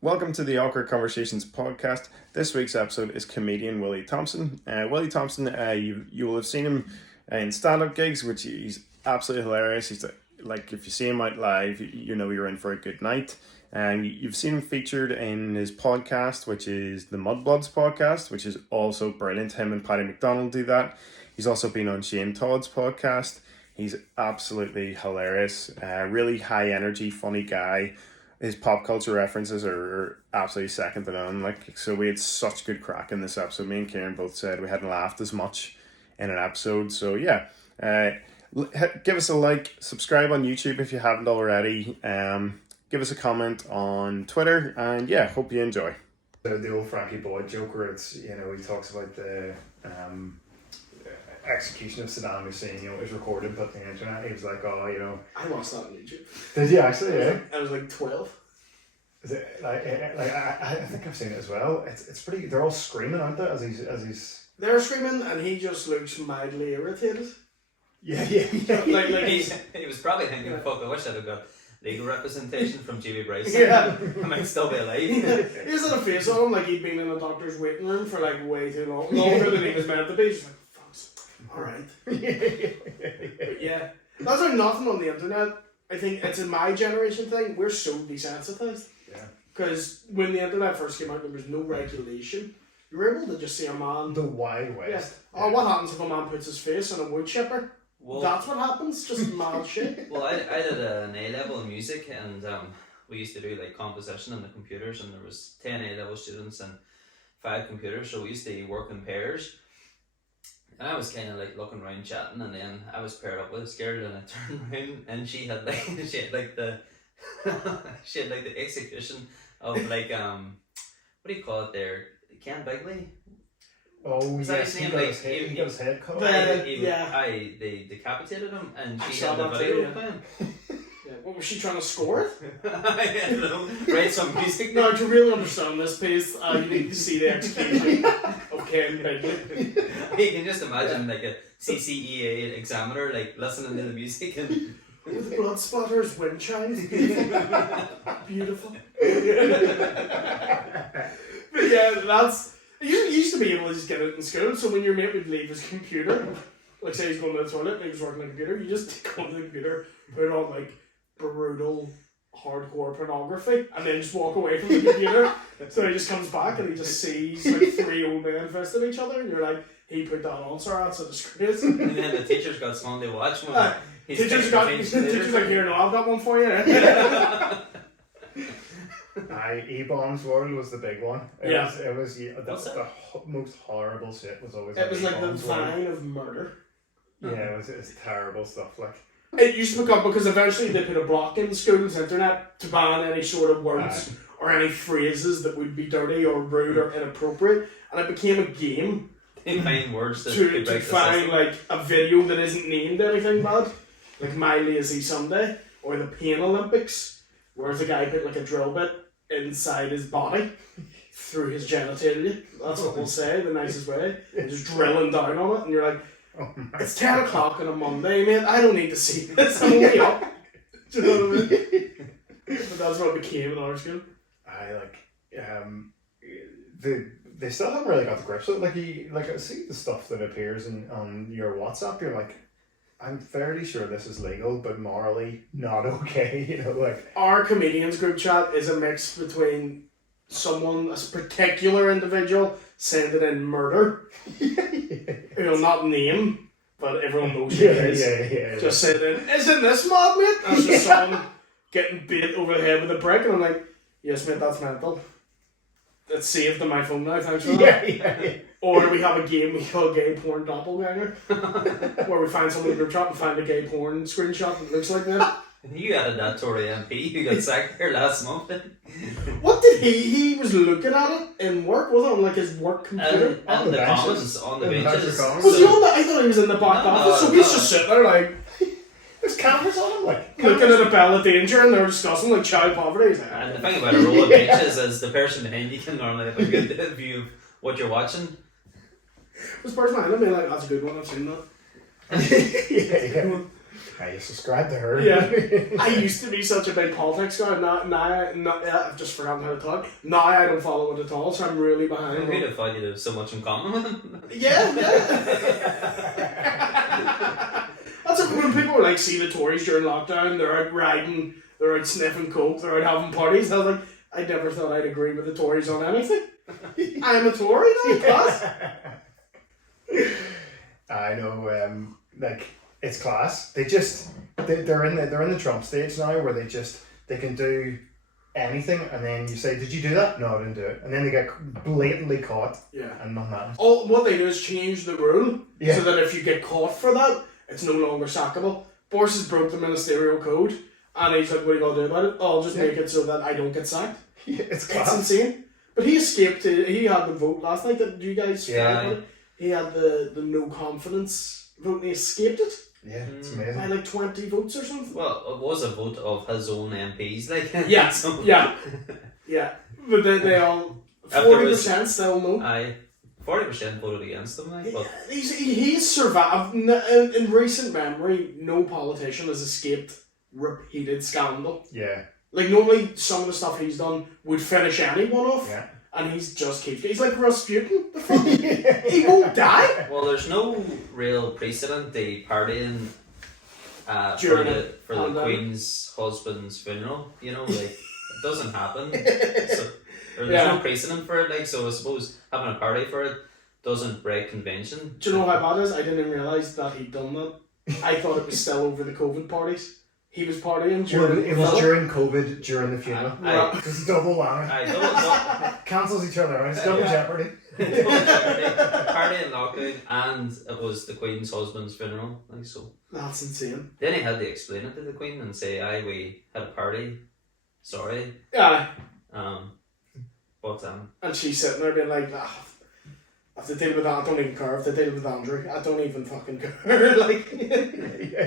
Welcome to the Awkward Conversations podcast. This week's episode is comedian Willie Thompson. Willie Thompson, you will have seen him in stand-up gigs, which he's absolutely hilarious. He's like, if you see him out live, you know you're in for a good night. And you've seen him featured in his podcast, which is the Mudbloods podcast, which is also brilliant. Him and Paddy McDonald do that. He's also been on Shane Todd's podcast. He's absolutely hilarious. Really high energy, funny guy. His pop culture references are absolutely second to none. So we had such good crack in this episode. Me and Kieran both said we hadn't laughed as much in an episode. So yeah, give us a like, subscribe on YouTube if you haven't already. Give us a comment on Twitter, and yeah, hope you enjoy. The old Frankie Boyd joke where it's, he talks about the execution of Saddam Hussein, it was recorded but the internet. He was like, I watched that on YouTube. Did you actually? Yeah. I was like 12. Is it I think I've seen it as well. It's pretty. They're all screaming, aren't they? As he's. They're screaming, and he just looks mildly irritated. Yeah. He was probably thinking, "Fuck, I wish I'd have got legal representation from Jimmy Bryce. Yeah, I might still be alive." He just had a face on him like he'd been in a doctor's waiting room for like way too long, longer than he was meant to be. Just like, all right. But yeah, that's like nothing on the internet. I think it's a my generation thing. We're so desensitized. Yeah. Because when the internet first came out, there was no regulation. You were able to just see a man. The Wild West. Yeah. Oh, what happens if a man puts his face on a wood chipper? Well, that's what happens. Just mad shit. Well, I did an A-level in music, and we used to do like composition on the computers, and there was 10 A-level students and 5 computers, so we used to work in pairs. And I was kind of like looking around chatting, and then I was paired up with this girl, and I turned around, and she had like the execution of like what do you call it there? Ken Bigley. Oh yes, he got his head cut. They decapitated him, and she had the video playing. Yeah, what was she trying to score it? I don't know. Write some music. No, to really understand this piece, you need to see the execution of Ken Bigley. You can just imagine like a CCEA examiner like listening to the music and with blood splatters, wind chimes. Beautiful. But yeah, that's. You used to be able to just get it in school, so when your mate would leave his computer, like say he's going to the toilet and he was working on the computer, you just go on the computer, put on like brutal, hardcore pornography, and then just walk away from the computer. So he just comes back and he just sees like 3 old men fisting each other, and you're like, he put that on, sir, that's a disgrace. And then the teacher's got Sunday watch when teacher's like, here, no, I've got one for you. E-Bombs World was the big one. It was the most horrible shit was always. It was like the vine of murder. Yeah, it was terrible stuff. Like it used to become, because eventually they put a block in the school's internet to ban any sort of words or any phrases that would be dirty or rude or inappropriate, and it became a game. They find words that to find like a video that isn't named anything bad, like My Lazy Sunday or the Pain Olympics, where the guy put like a drill bit inside his body through his genitalia. That's what we'll say, the nicest way. And just drilling down on it, and you're like, it's 10 o'clock on a Monday, mate. I don't need to see this. I'm only up. Do you know what I mean? But that's what it became in our school. They still haven't really got the grips of it. I see the stuff that appears on your WhatsApp. You're like, I'm fairly sure this is legal, but morally not okay. Our comedians group chat is a mix between someone, a particular individual, sending in murder. Not name, but everyone knows who it is. Yeah. Just sending in, isn't this mad, mate? That's just someone getting beat over the head with a brick, and I'm like, yes, mate, that's mental. It's saved on my phone now, thanks for that. Yeah. Or we have a game we call Gay Porn Doppelganger, where we find someone in the group chat and find a gay porn screenshot that looks like that. You added that to our MP who got sacked here last month. What did he was looking at it in work? Was it on like his work computer? On the commons, on the benches. Was he on that? I thought he was in the back office, so he's just sitting there like, there's cameras on him, looking at a bell of danger, and they're discussing like child poverty. Like, and the thing about a row of benches is the person behind you can normally have a good view of what you're watching. This person behind him being like, that's a good one, I've seen that. Yeah. I subscribe to her. Yeah. I used to be such a big politics guy. Now I've just forgotten how to talk. Now I don't follow it at all, so I'm really behind. Who'd have thought you'd have so much in common with him? Yeah. That's it, when people like see the Tories during lockdown, they're out riding, they're out sniffing coke, they're out having parties. I was like, I never thought I'd agree with the Tories on anything. I'm a Tory now, class. I know, like it's class. They're in the Trump stage now where they can do anything, and then you say, "Did you do that?" No, I didn't do it, and then they get blatantly caught. Yeah. And nothing happens. All what they do is change the rule Yeah. so that if you get caught for that, it's no longer sackable. Boris has broke the ministerial code, and he's like, "What are you gonna do about it? Oh, I'll just make it so that I don't get sacked." Yeah, it's It's class. insane. But he escaped. He had the vote last night. Did you guys? Yeah. He had the no confidence vote, and he escaped it Yeah, it's by amazing. like 20 votes or something. Well, it was a vote of his own MPs, like. Yeah, So- yeah, yeah. But they all If there 40% still no. Aye, 40% voted against him, like. But He's survived. In recent memory, no politician has escaped repeated scandal. Yeah, Like, normally some of the stuff he's done would finish anyone off, yeah. and he's just keeps. He's like Rasputin. The fuck? He won't die. well, there's no real precedent the partying for During the pandemic. Queen's husband's funeral. You know, like it doesn't happen. So there's Yeah. no precedent for it. Like, so I suppose having a party for it doesn't break convention. Do you know how bad it is? I didn't realise that he'd done that. I thought it was still over the COVID parties. He was partying during It was during COVID, during the funeral. Right. It's a double whammy. I don't. Cancels each other out. It's double Yeah. jeopardy. Party in lockdown, and it was the Queen's husband's funeral. Like so. That's insane. Then he had to explain it to the Queen and say, "Aye, we had a party. Sorry." Yeah. But And she's sitting there being like, I have to deal with that. I don't even care if they deal with Andrew. I don't even fucking care. Like,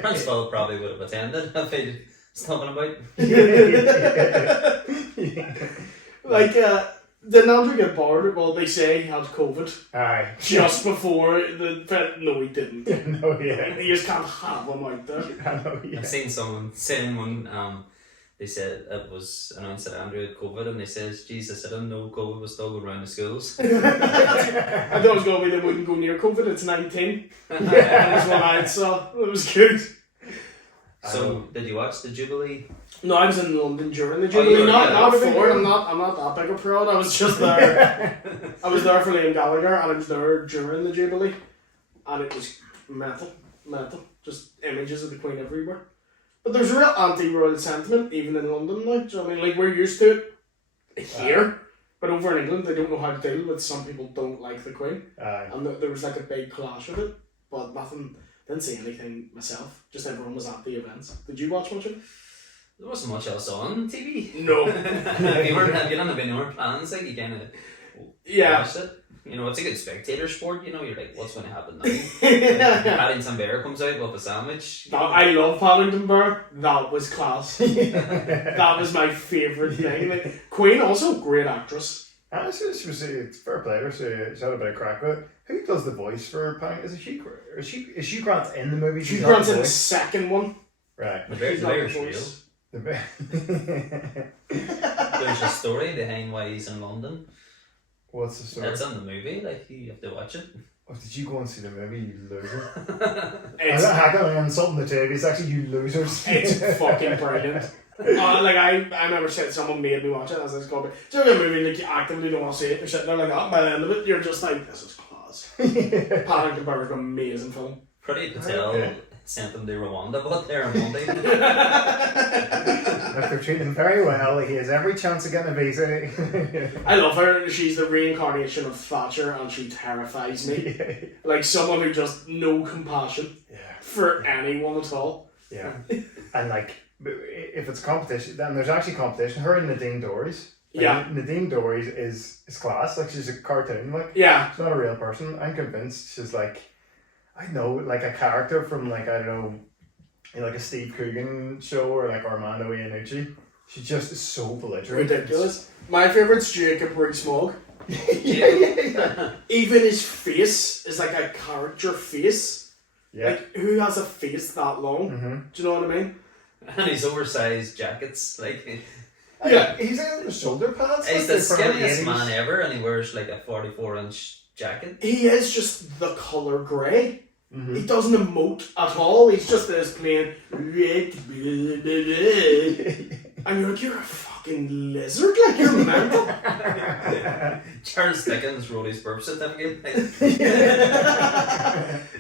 Prince Philip probably would have attended if he'd talking about. like, did Andrew get bored? Well, they say he had COVID Aye. just before the. No, he didn't. No, yeah. You just can't have him out there. I know, yeah. I've seen someone saying one. They said it was announced that Andrew had COVID, and they says, "Jesus, I didn't know COVID was still going around the schools." I thought it was going to be they wouldn't go near COVID. It's 19. That was what I saw. It was good. So, did you watch the Jubilee? No, I was in London during the Oh, Jubilee. you were, not yeah. not for it. I'm not that big a proud. I was just there. I was there for Liam Gallagher, and I was there during the Jubilee, and it was mental. Just images of the Queen everywhere. But there's real anti-royal sentiment even in London now. Do you know what I mean? Like, we're used to it here, but over in England they don't know how to deal with some people don't like the Queen, Aye. and there was like a big clash of it. But nothing. Didn't see anything myself. Just everyone was at the events. Did you watch much of it? There wasn't much else on TV. No. if you don't have any more plans, like you kind of Yeah. watched it. You know, it's a good spectator sport. You know, you're like, what's going to happen now? Paddington Bear comes out with a sandwich. No, I love Paddington Bear. That was class. That was my favourite thing. Like, Queen, also great actress. It's fair play. She had a bit of crack with it. Who does the voice for Paddington? Is she Grant in the movie? She She's grants not in the voice? second one. Right. The bear, She's the not the bear's real. voice. There's a story behind why he's in London. What's the story? That's in the movie. Like you have to watch it. Oh, did you go and see the movie, you loser? It's, I don't know, insulting the two of you. It's actually you losers. it's fucking brilliant. Like I remember saying someone made me watch it as I was going, do you know a movie like you actively don't want to see it? You're sitting there like, by the end of it, you're just like, this is class. Paddington Bear is an amazing film. Pretty Patel Okay. sent them to Rwanda, but they're on Monday. Look, they're treating him very well. He has every chance of getting a visa. I love her. She's the reincarnation of Thatcher, and she terrifies me. Like someone who just no compassion for anyone at all. Yeah. And like, if it's competition, then there's actually competition. Her and Nadine Dorries. Like, Yeah. Nadine Dorries is class. Like, she's a cartoon. Like, Yeah. she's not a real person. I'm convinced she's like, I know, like a character from like, I don't know, in like a Steve Coogan show or like Armando Iannucci. She just is so belligerent. Ridiculous. My favourite's Jacob Rees-Mogg. Yeah. Even his face is like a character face. Yeah. Like, who has a face that long? Mm-hmm. Do you know what I mean? And his oversized jackets, like Yeah. He's in the shoulder pads. he's like, the from skinniest 80s. man ever, and he wears like a 44-inch jacket. He is just the colour grey. Mm-hmm. He doesn't emote at all. He's just this plain red. And you're like, you're a fucking lizard. Like, you're mental. Charles Dickens wrote his birth certificate.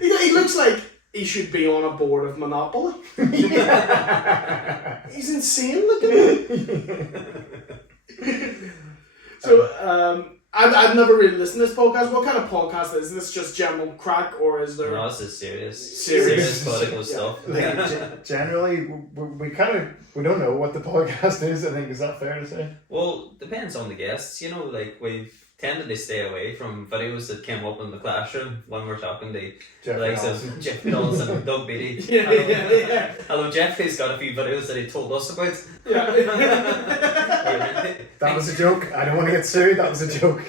He looks like he should be on a board of Monopoly. He's insane looking. So, I've never really listened to this podcast. What kind of podcast is this? Just general crack, or is there... No, this is serious. Serious. Political Yeah. stuff. Like, generally, we don't know what the podcast is. I think, is that fair to say? Well, depends on the guests. You know, like we've tended to stay away from videos that came up in the classroom when we're talking to Jeff the likes Dawson. of Jeff Dawson and Doug Beatty. Yeah. Although Jeffrey's got a few videos that he told us about. Yeah. That was a joke. I don't want to get sued. That was a joke.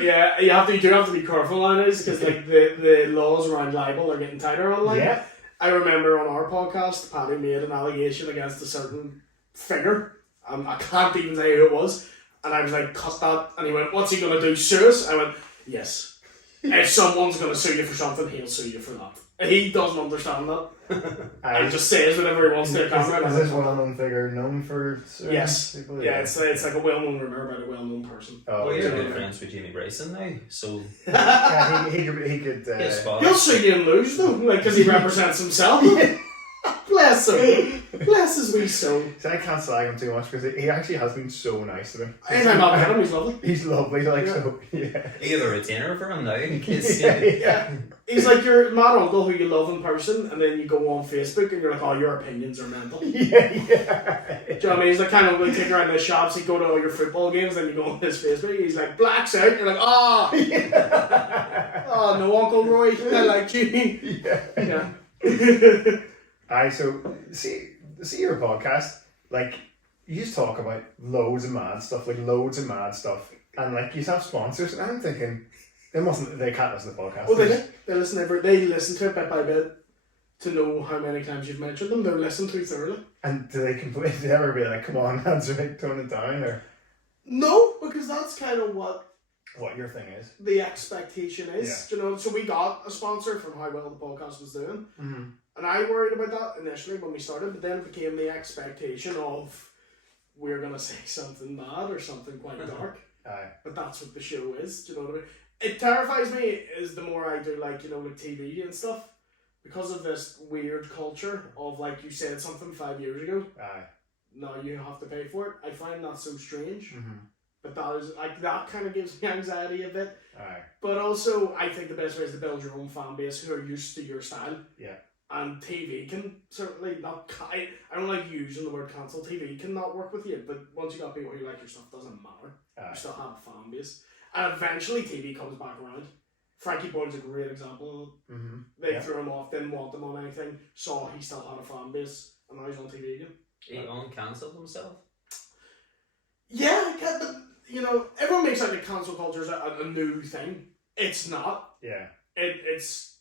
Yeah, you do have to be careful on this because like the laws around libel are getting tighter online. Yeah. I remember on our podcast, Paddy made an allegation against a certain figure. I can't even say who it was, and I was like, "Cut that!" And he went, "What's he gonna do? Sue us?" I went, "Yes. If someone's gonna sue you for something, he'll sue you for that." He doesn't understand that. He just says whatever he wants to a camera. Is this well-known figure known for suing Yes. people? Yeah, it's like a well-known rumor about a well-known person. Oh, Well, you're yeah. good friends with Jamie Bryson now, so Yeah, he could. his father. He'll sue you and lose though, like because he represents himself. Bless him. Bless his wee soul. See, I can't slag him too much because he actually has been so nice to me. Anytime I've met him, he's lovely. He's lovely, like Yeah. so. Yeah. You have a retainer for him now in case. Yeah. He's like your mad uncle who you love in person, and then you go on Facebook and you're like, oh, your opinions are mental. Yeah. Do you know what I mean? He's like kind of like taking around the shops, he'd go to all your football games, then you go on his Facebook, he's like, Black's out, you're like, oh, oh no, Uncle Roy, I like you. Yeah. So see your podcast, like you just talk about loads of mad stuff, and like you have sponsors, and I'm thinking they can't listen to the podcast. Oh, they do. They listen to it bit by bit to know how many times you've mentioned them. They're listened to thoroughly. And do they complain? Do they ever be like, "Come on, lads, right, tone it down," or No, because that's kind of what what your thing is? the expectation is. You know, so we got a sponsor from how well the podcast was doing. Mm-hmm. And I worried about that initially when we started, but then it became the expectation of we're going to say something mad or something quite dark. Aye. But that's what the show is, do you know what I mean? It terrifies me is the more I do like, like TV and stuff, because of this weird culture of like you said something 5 years ago, Aye. now you have to pay for it. I find that so strange. Mm-hmm. But that is like that kind of gives me anxiety a bit. Aye. But also I think the best way is to build your own fan base who are used to your style. Yeah. And TV can certainly not. I don't like using the word cancel. TV can not work with you, but once you got people who like your stuff, doesn't matter. Aye. You still have a fan base, and eventually TV comes back around. Frankie Boyle's a great example. Mm-hmm. They threw him off, didn't want him on anything. Saw he still had a fan base, and now he's on TV again. He uncancelled himself. Yeah, but everyone makes like the cancel culture is a new thing. It's not. Yeah. It's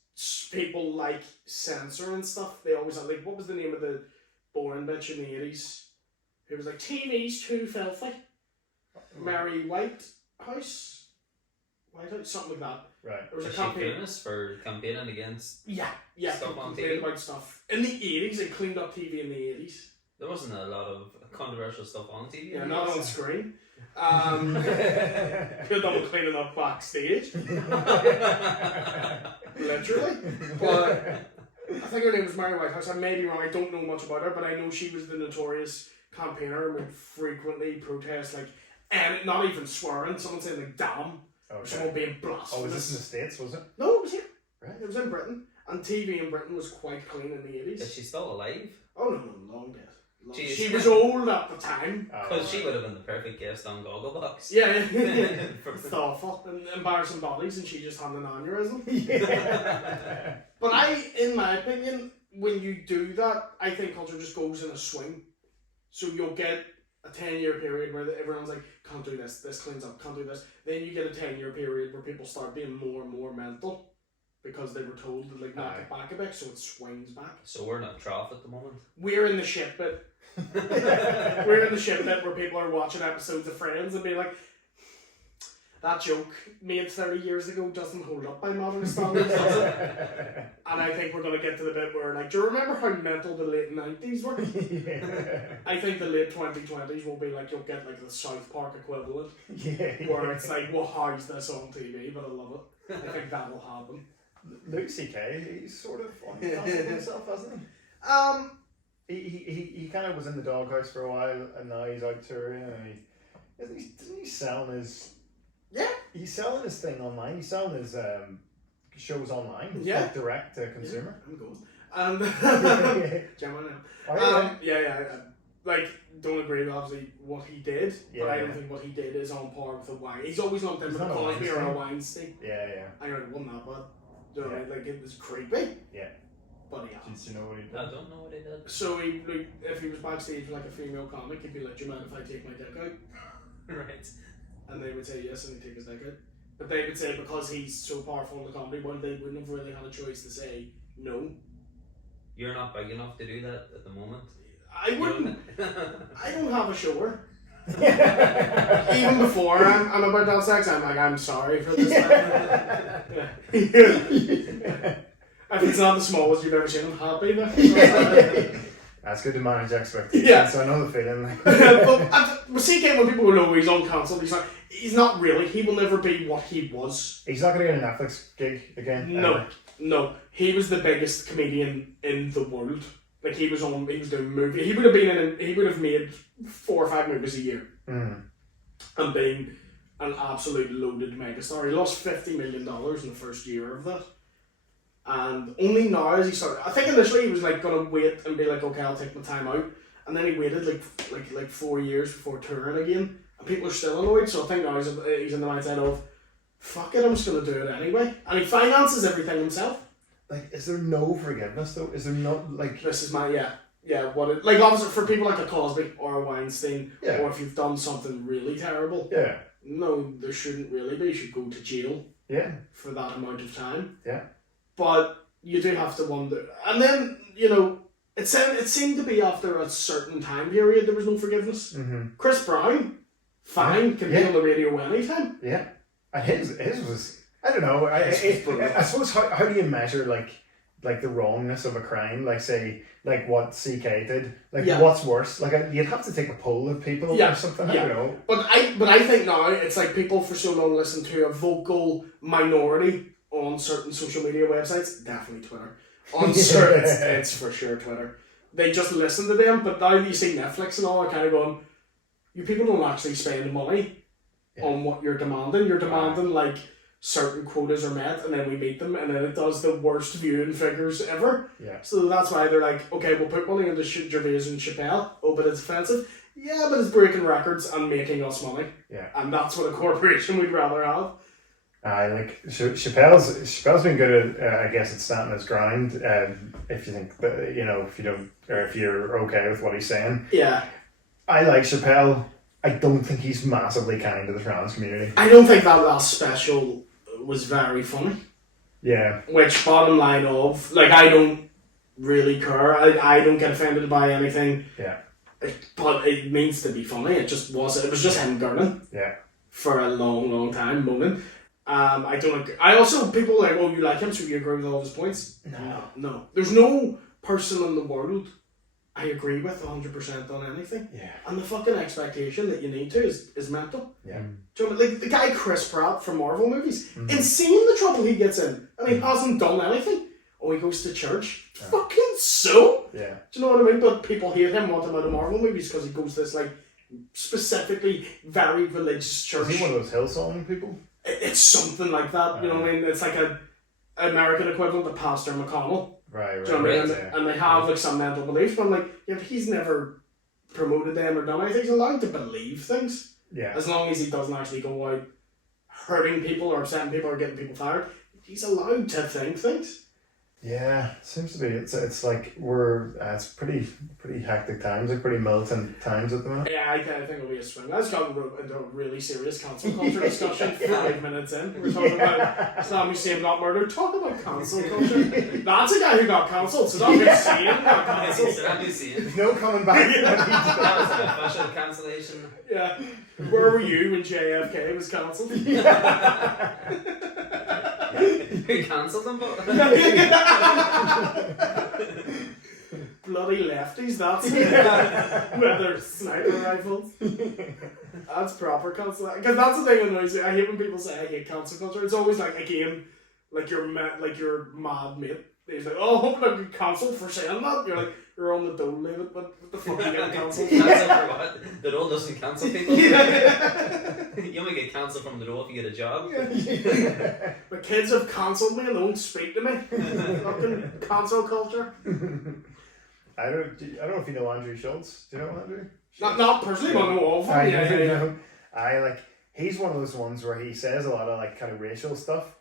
people like censor and stuff. They always have like, what was the name of the boring bitch in the 80s? Who was like, TV's too filthy. Mary Whitehouse, something like that. Right. There was Was a she campaign. famous for campaigning against? Yeah, Stuff on complained TV? about stuff in the 80s. They cleaned up TV in the 80s. There wasn't a lot of controversial stuff on TV. Yeah, not on screen. Good double cleaning up backstage. Literally. But I think her name was Mary Whitehouse. I may be wrong, I don't know much about her, but I know she was the notorious campaigner and would frequently protest, like, and not even swearing, someone saying, like, damn, or someone being blasphemous. Oh, was this in the States, was it? No, it was here. Right. It was in Britain. And TV in Britain was quite clean in the 80s. Is she still alive? Oh, no, long dead. Jeez. She was old at the time. Because she would have been the perfect guest on Gogglebox. Yeah. Thoughtful and embarrassing bodies, and she just had an aneurysm. Yeah. But in my opinion, when you do that, I think culture just goes in a swing. So you'll get a 10-year period where everyone's like, can't do this cleans up, can't do this. Then you get a 10-year period where people start being more and more mental because they were told to like knock it back a bit, so it swings back. So we're not trough at the moment. We're in the shit bit. We're in the shit bit where people are watching episodes of Friends and being like, that joke made 30 years ago doesn't hold up by modern standards, does it? And I think we're going to get to the bit where, like, do you remember how mental the late 90s were? I think the late 2020s will be like, you'll get like the South Park equivalent, where it's like, well, how's this on TV? But I love it. I think that will happen. Louis C.K., he's sort of on himself, hasn't he? He kind of was in the doghouse for a while, and now he's out touring, and isn't he selling his... Yeah. He's selling his thing online. He's selling his shows online. Yeah. Like direct to consumer. Yeah, I'm going. Yeah. Like, don't agree with obviously what he did, but I don't think what he did is on par with a wine. He's always lumped in with a Cosby or a Weinstein. Yeah. I know it wasn't that bad. You know, like it was creepy. Yeah. But yeah. Did you know what he did? I don't know what he did. So he, like, if he was backstage with like a female comic, he'd be like, "Do you mind if I take my dick out?" Right. And they would say yes, and he'd take his dick out. But they would say because he's so powerful in the comedy world, they wouldn't have really had a choice to say no. You're not big enough to do that at the moment. I wouldn't. I don't have a shower. Even before I'm about to have sex, I'm like, I'm sorry for this. If it's not the smallest you've ever seen, I'm happy. That's good to manage expectations. Yeah. So I know the feeling. But see, again, when people know he's on cancelled, he's not really. He will never be what he was. He's not going to get a Netflix gig again. No. He was the biggest comedian in the world. Like he was doing movies. He would have made 4 or 5 movies a year, and been an absolute loaded megastar. He lost $50 million in the first year of that. And only now as he started, I think initially he was like gonna wait and be like, okay, I'll take my time out, and then he waited like 4 years before touring again, and people are still annoyed. So I think now he's in the mindset of, fuck it, I'm just gonna do it anyway, and he finances everything himself. Like, is there no forgiveness though? Is there no like? This is my what it like obviously for people like a Cosby or a Weinstein, or if you've done something really terrible, no, there shouldn't really be. You should go to jail for that amount of time. But you do have to wonder, and then it seemed to be after a certain time period there was no forgiveness. Chris Brown, fine, can be on the radio anytime. Yeah, and his was, I don't know. I suppose how do you measure like the wrongness of a crime? Like say like what CK did. Like what's worse? Like you'd have to take a poll of people or something. I don't know. But I think now it's like people for so long listen to a vocal minority on certain social media websites, definitely Twitter. On certain, it's for sure Twitter. They just listen to them, but now you see Netflix and all, are kind of going, you people don't actually spend money on what you're demanding. You're demanding like certain quotas are met, and then we meet them, and then it does the worst viewing figures ever. So that's why they're like, okay, we'll put money into Gervais and Chappelle. Oh, but it's offensive. Yeah, but it's breaking records and making us money. And that's what a corporation we'd rather have. Like Chappelle's been good at I guess at standing his ground. If you think that if you don't, or if you're okay with what he's saying. I like Chappelle. I don't think he's massively kind to the trans community. I don't think that last special was very funny. Which bottom line of like I don't really care. I don't get offended by anything. But it means to be funny. It was just him gurning. For a long time moaning. I don't agree. I also, people are like, oh, you like him, so you agree with all of his points? No. There's no person in the world I agree with 100% on anything. And the fucking expectation that you need to is mental. Do you know, like the guy Chris Pratt from Marvel movies, insane the trouble he gets in, and he hasn't done anything. Oh, he goes to church. Fucking so. Do you know what I mean? But people hate him, want him out of Marvel movies because he goes to this like specifically very religious church. Is he one of those Hillsong people? It's something like that, you know what I mean? It's like an American equivalent to Pastor McConnell. Right. Do you know what I mean? And they have like some mental beliefs, but I'm like, but he's never promoted them or done anything. He's allowed to believe things. As long as he doesn't actually go out hurting people or upsetting people or getting people fired, he's allowed to think things. Yeah, seems to be. It's like we're it's pretty hectic times, like pretty militant times at the minute. Yeah, I think it'll be a swing. Let's go into a really serious cancel culture discussion 5 minutes in. We're talking about Saddam Hussein got murdered. Talk about cancel culture. That's a guy who got cancelled. Saddam Hussein got cancelled. Saddam Hussein. There's no coming back. That was an official cancellation. Yeah. Where were you when JFK was cancelled? Who cancelled them? Bloody lefties, that's it. With their sniper rifles. That's proper cancel. Because that's the thing that annoys me. I hate when people say I hate cancel culture. It's always like a game, like your mad mate. He's like, oh, I hope I get cancelled for saying that. You're like, you're on the dole, David, but what the fuck are you getting cancelled? Cancelled for what? The role doesn't cancel people. You only get cancelled from the role if you get a job. My kids have cancelled me and they won't speak to me. Fucking cancel culture. I don't know if you know Andrew Schultz. Do you know Andrew? Not personally, but I know of him. I like, he's one of those ones where he says a lot of like kind of racial stuff,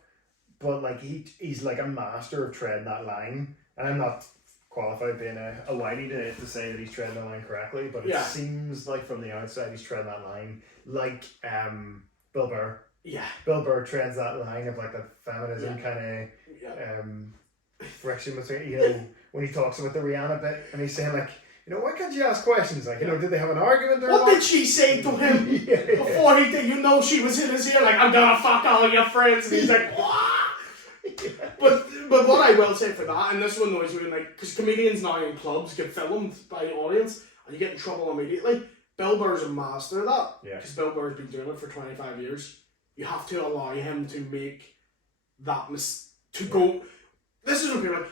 but like he's like a master of treading that line. And I'm not qualified being a whitey to say that he's treading the line correctly, but it seems like from the outside he's treading that line like Bill Burr. Yeah. Bill Burr treads that line of like that feminism kind of friction between, you know, when he talks about the Rihanna bit and he's saying like, you know, why can't you ask questions? Like, you know, did they have an argument or what? What did she say to him before he did? You know, she was in his ear like, I'm gonna fuck all your friends, and he's like, what? But what I will say for that, and this one annoys me, like, because comedians now in clubs get filmed by the audience and you get in trouble immediately. Bill Burr's a master of that. Yeah. Because Bill Burr's been doing it for 25 years. You have to allow him to make that go. This is what people are like,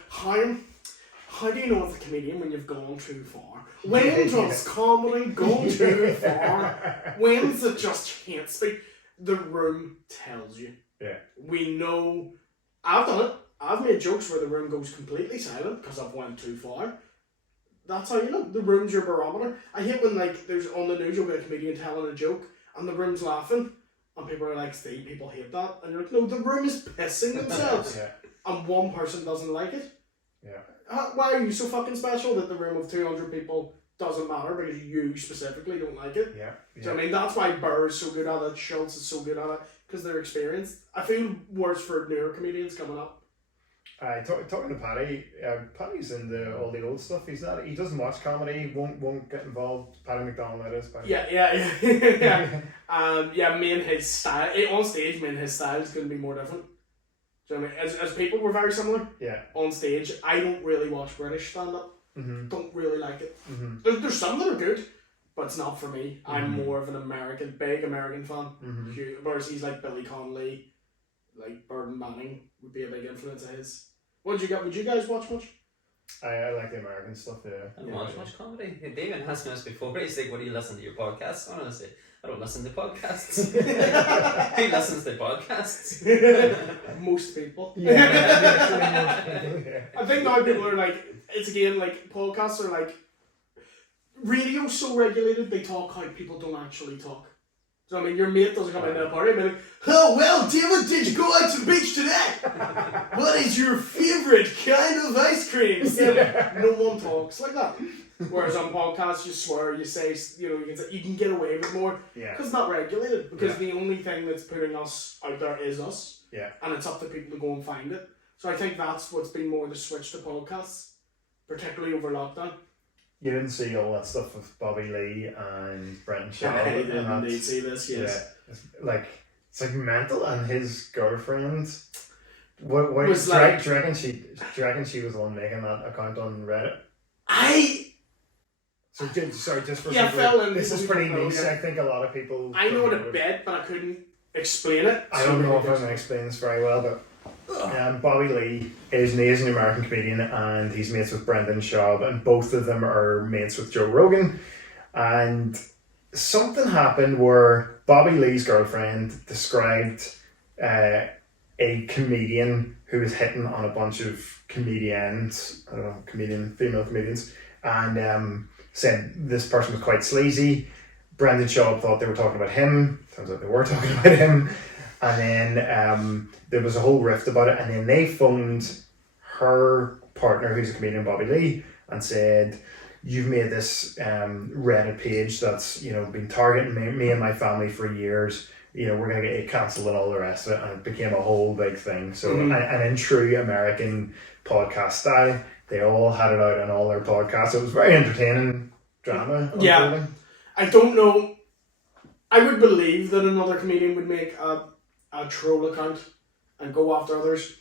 how do you know it's a comedian when you've gone too far? When does comedy go too far? When's it just can't speak? The room tells you. Yeah. We know. I've done it. I've made jokes where the room goes completely silent because I've went too far. That's how you know. The room's your barometer. I hate when like there's on the news you'll be a comedian telling a joke and the room's laughing and people are like, Steve, people hate that. And you're like, no, the room is pissing themselves. And one person doesn't like it. Yeah. Why are you so fucking special that the room of 200 people doesn't matter because you specifically don't like it? Yeah. So I mean, that's why Burr is so good at it, Schultz is so good at it, because they're experienced. I feel worse for newer comedians coming up. Talking to Paddy, Paddy's into all the old stuff. He doesn't watch comedy, won't get involved. Paddy McDonald, that is. Paddy. Yeah. Me and his style, on stage, me and his style is going to be more different. So I mean, as people, we're very similar. Yeah. On stage, I don't really watch British stand-up. Mm-hmm. Don't really like it. Mm-hmm. There's some that are good, but it's not for me. Mm-hmm. I'm more of an big American fan. Mm-hmm. Whereas he's like Billy Connolly, like Burton Manning would be a big influence of his. Would you guys watch much? I like the American stuff, yeah. I don't watch much comedy. David asked me this before. He's like, what do you listen to your podcasts? Honestly, I don't listen to podcasts. Who listens to podcasts? Most people. Yeah. I think now people are like, it's again like podcasts are like, radio's so regulated, they talk how people don't actually talk. So I mean, your mate doesn't come into a party and be like, oh well, David, did you go out to the beach today? What is your favourite kind of ice cream? No one talks like that. Whereas on podcasts, you swear, you say, you can get away with more. Because it's not regulated. Because the only thing that's putting us out there is us. Yeah. And it's up to people to go and find it. So I think that's what's been more the switch to podcasts, particularly over lockdown. You didn't see all that stuff with Bobby Lee and Brenton Shaw. I didn't indeed see this, yes. Yeah. It's like mental, and his girlfriend. What was do you reckon she was the one making that account on Reddit? Just for this is pretty niche. I think a lot of people. I know it a bit, but I couldn't explain it. I don't know if I'm going to explain this very well, but Bobby Lee is an Asian American comedian, and he's mates with Brendan Schaub, and both of them are mates with Joe Rogan. And something happened where Bobby Lee's girlfriend described a comedian who was hitting on a bunch of comedians, female comedians, and said this person was quite sleazy. Brendan Schaub thought they were talking about him. Turns out they were talking about him. And then there was a whole rift about it, and then they phoned her partner, who's a comedian, Bobby Lee, and said, "You've made this Reddit page that's been targeting me and my family for years. We're gonna get it cancelled and all the rest of it," and it became a whole big thing. So, and in true American podcast style, they all had it out on all their podcasts. It was very entertaining drama. Yeah, I don't know. I would believe that another comedian would make a troll account and go after others.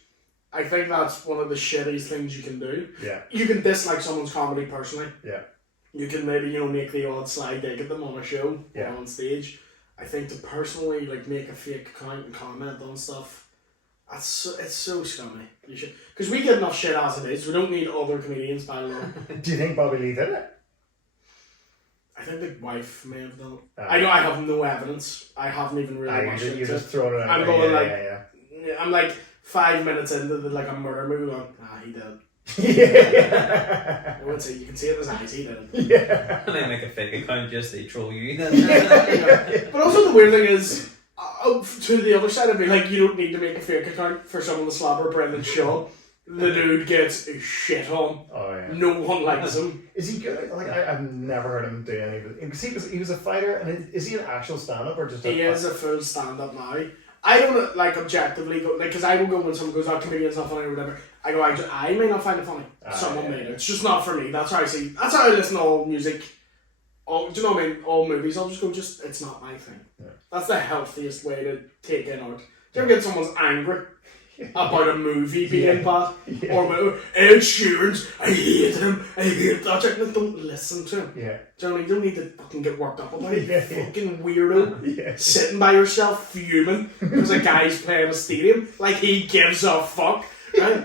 I think that's one of the shittiest things you can do. Yeah. You can dislike someone's comedy personally. Yeah. You can maybe, make the odd slide dig at them on a show or on stage. I think to personally make a fake account and comment on stuff, it's so scummy. You should, because we get enough shit as it is. We don't need other comedians piling on. Do you think Bobby Lee did it? I think the wife may have done it. I know I have no evidence. I haven't even really watched it. You're just throwing it out. I'm going I'm like 5 minutes into a murder movie going, he did. Yeah. I would say you can see it in his eyes, he did. Yeah. And I make a fake account just to troll you then. But also the weird thing is, to the other side, I'd be like, you don't need to make a fake account for someone to slapper Brendan Shaw. The dude gets shit on. Oh yeah. No one likes him. Is he good? I've never heard him do any of it. He was a fighter, and is he an actual stand-up or just? He is a full stand-up now. I don't objectively go because I will go when someone goes, "Oh, comedian's not funny" or whatever. I go, I may not find it funny. Someone may. It's just not for me. That's how I see. That's how I listen to all music. Do you know what I mean? All movies. I'll just go. It's not my thing. Yeah. That's the healthiest way to take in art. Do you ever get someone's angry about a movie being bad? Yeah. Or Ed Sheeran's, I hate him. I hate that. Don't listen to him. Yeah. Do you know what I mean? You don't need to fucking get worked up about it. Fucking weirdo. Sitting by yourself fuming because a guy's playing a stadium. Like he gives a fuck. Right?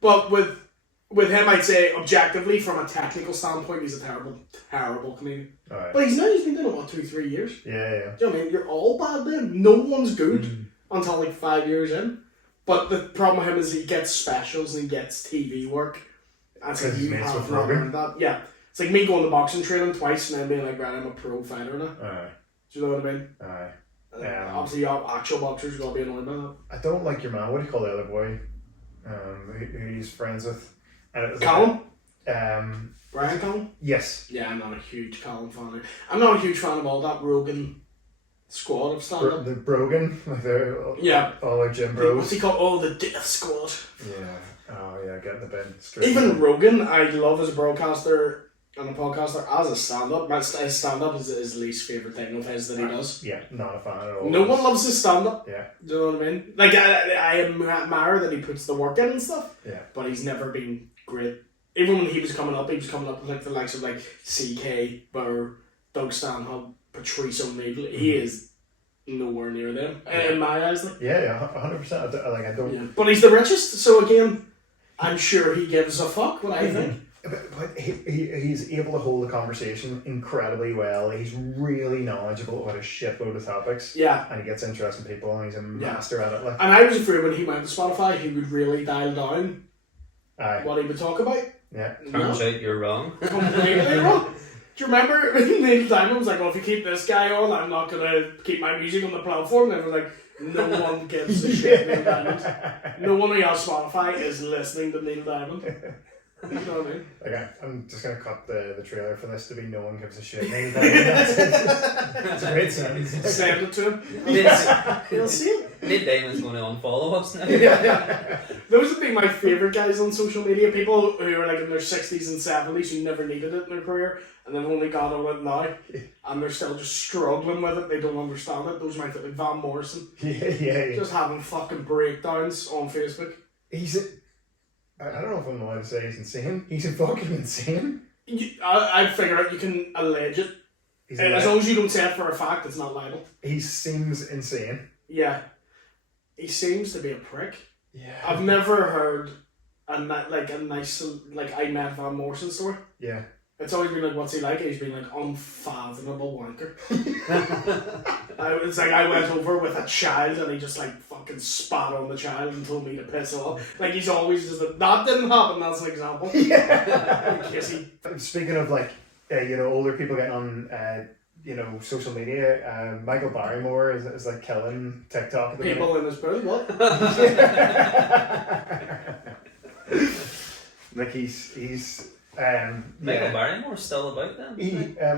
But with him, I'd say objectively, from a technical standpoint, he's a terrible, terrible comedian. Right. But he's been doing it, 2-3 years? Yeah. Do you know what I mean? You're all bad then. No one's good until 5 years in. But the problem with him is he gets specials and he gets TV work. And so you have not learned that. Yeah. It's like me going to boxing training twice and then being like, right, I'm a pro fighter now. Do you know what I mean? Obviously, actual boxers got to be annoyed by that. I don't like your man. What do you call the other boy? Who he's friends with? Callum? Brian Callum? Yes. Yeah, I'm not a huge Callum fan. I'm not a huge fan of all that Rogan squad of stand-up. The Brogan? All their gym bros. What's he called? Oh, the Death Squad. Yeah. Oh, yeah, getting the bin. Even Rogan, I love as a broadcaster and a podcaster. As a stand-up, his stand-up is his least favourite thing of his that he does. Yeah, not a fan at all. No one loves his stand-up. Yeah. Do you know what I mean? Like, I admire that he puts the work in and stuff. Yeah. But he's never been great. Even when he was coming up with the likes of CK, Burr, Doug Stanhope, Patrice O'Neill. He is nowhere near them in my eyes. 100%. I don't. Yeah. But he's the richest, so again, I'm sure he gives a fuck what I think. But he's able to hold the conversation incredibly well. He's really knowledgeable about a shitload of topics. Yeah. And he gets interesting people, and he's a master at it. And I was afraid when he went to Spotify, he would really dial down what he would talk about. Yeah. Turns out you're wrong. Completely wrong. Do you remember Neil Diamond was like, if you keep this guy on, I'm not going to keep my music on the platform. And it was like, no one gives a shit Neil Diamond. No one who has Spotify is listening to Neil Diamond. You know what I mean? I'm just going to cut the trailer for this to be no one gives a shit. Neil Diamond. That's a great sentence. Send it to him. He'll see it. Neil Diamond's going to unfollow us now. Those would be my favourite guys on social media. People who are in their 60s and 70s who never needed it in their career and they've only got on it now and they're still just struggling with it. They don't understand it. Those might be like Van Morrison. Yeah. Just having fucking breakdowns on Facebook. I don't know if I'm allowed to say he's insane. He's fucking insane. I'd figure out you can allege it. As long as you don't say it for a fact, it's not libel. He seems insane. Yeah. He seems to be a prick. Yeah. I've never heard a nice I met Van Morrison story. Yeah. It's always been what's he like? He's been unfathomable wanker. I went over with a child and he just fucking spat on the child and told me to piss off. He's always just that didn't happen. That's an example. Yeah. Speaking of older people getting on social media, Michael Barrymore is killing TikTok at the people minute. in his prison. What? Like he's Michael Barrymore's still about then.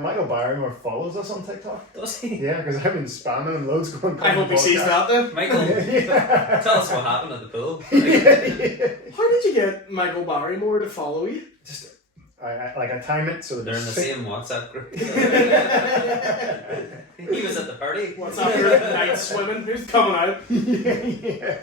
Michael Barrymore follows us on TikTok. Does he? Yeah, because I've been spamming him loads going. I hope he sees that then. Michael, Yeah. tell us what happened at the pool. How did you get Michael Barrymore to follow you? Just I time it so that They're in the it's same WhatsApp group. He was at the party. What's up your night swimming? Who's coming out? yeah.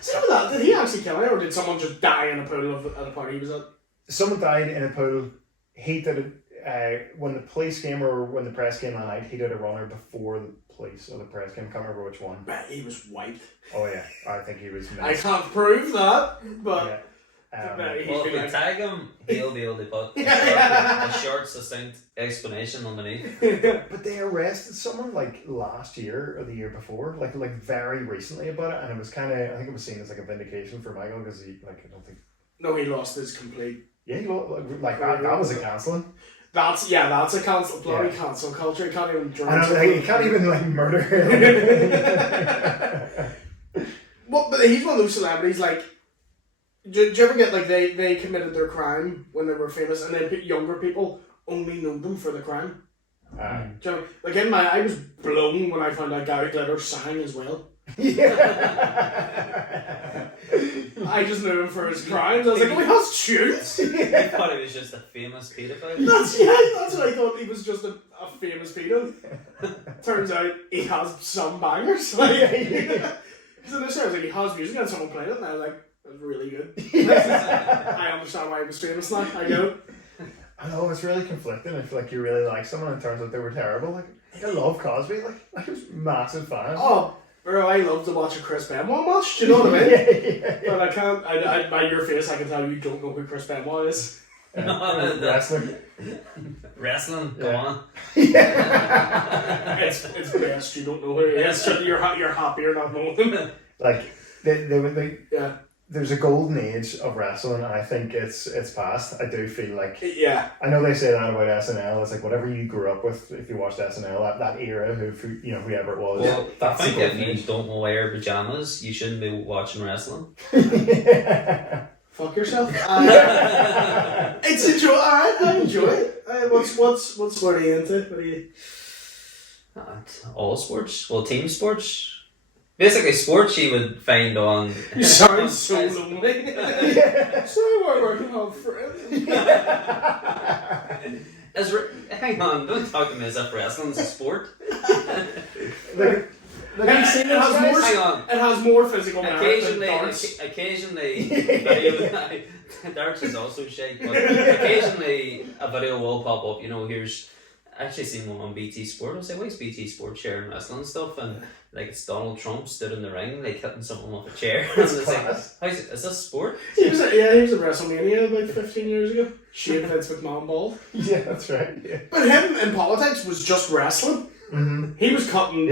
So that, did he actually kill her, or did someone just die in a pool at a party he was at? Someone died in a pool. He did it when the police came or when the press came that night. He did a runner before the police or the press came. Can't remember which one. Bet he was white. Oh yeah, I think he was. I can't prove that, but. Yeah. Bet he'd Well, be if we like- tag him, he'll be able to put a short, succinct explanation underneath. But they arrested someone like last year or the year before, like very recently about it, and it was kind of I think it was seen as like a vindication for Michael because he I don't think. No, he lost his complete. Yeah, that was a cancelling. That's a cancel, bloody cancel culture. You can't even drink. I know, like, you can't even like murder him. Well, but he's one of those celebrities. Like, do you ever get like they committed their crime when they were famous, and then younger people only know them for the crime? Do you know, like I was blown when I found out Gary Glitter sang as well. Yeah. I just knew him for his crimes. I was like, oh, he has tunes. I thought he was just a famous paedophile. That's what I thought. He was just a famous pedo. Turns out he has some bangers. Like, because in this I was like, he has music and someone played it, and I was like, that's really good. I understand why he was famous now. I get it. I know, it's really conflicting. I feel like you really like someone and it turns out they were terrible. Like I love Cosby. Like I was a massive fan. Oh, bro, I love to watch a Chris Benoit match. Do you know what I mean? Yeah. But I can't. I by your face, I can tell you don't know who Chris Benoit is. Wrestling. Wrestling, go Yeah. on. It's best you don't know who he is. So you're happier not knowing him. Like they Yeah. there's a golden age of wrestling, and I think it's past. I do feel like Yeah. I know they say that about SNL. It's like whatever you grew up with. If you watched SNL, that era, whoever it was. Well, I that's think the if golden you age. don't wear pajamas, you shouldn't be watching wrestling. Fuck yourself. It's enjoy. Alright, I enjoy it. What's sport are you into? What are you? All sports. Well, team sports. Basically, sports you would find on. You sound so lonely. So we're working on friends. Hang on, don't talk to me as if wrestling's a sport. Like I've seen It has more. Hang on. It has more physical merit than darts. Occasionally, video, darts is also shite, but occasionally a video will pop up. Here's I actually seen one on BT Sport. I was like, why is BT Sport sharing wrestling stuff? And like it's Donald Trump stood in the ring, like hitting someone off a chair. And it's like, is this sport? He was at WrestleMania about 15 years ago. Shaved Vince McMahon bald. Yeah, that's right. Yeah. But him in politics was just wrestling. Mm-hmm. He was cutting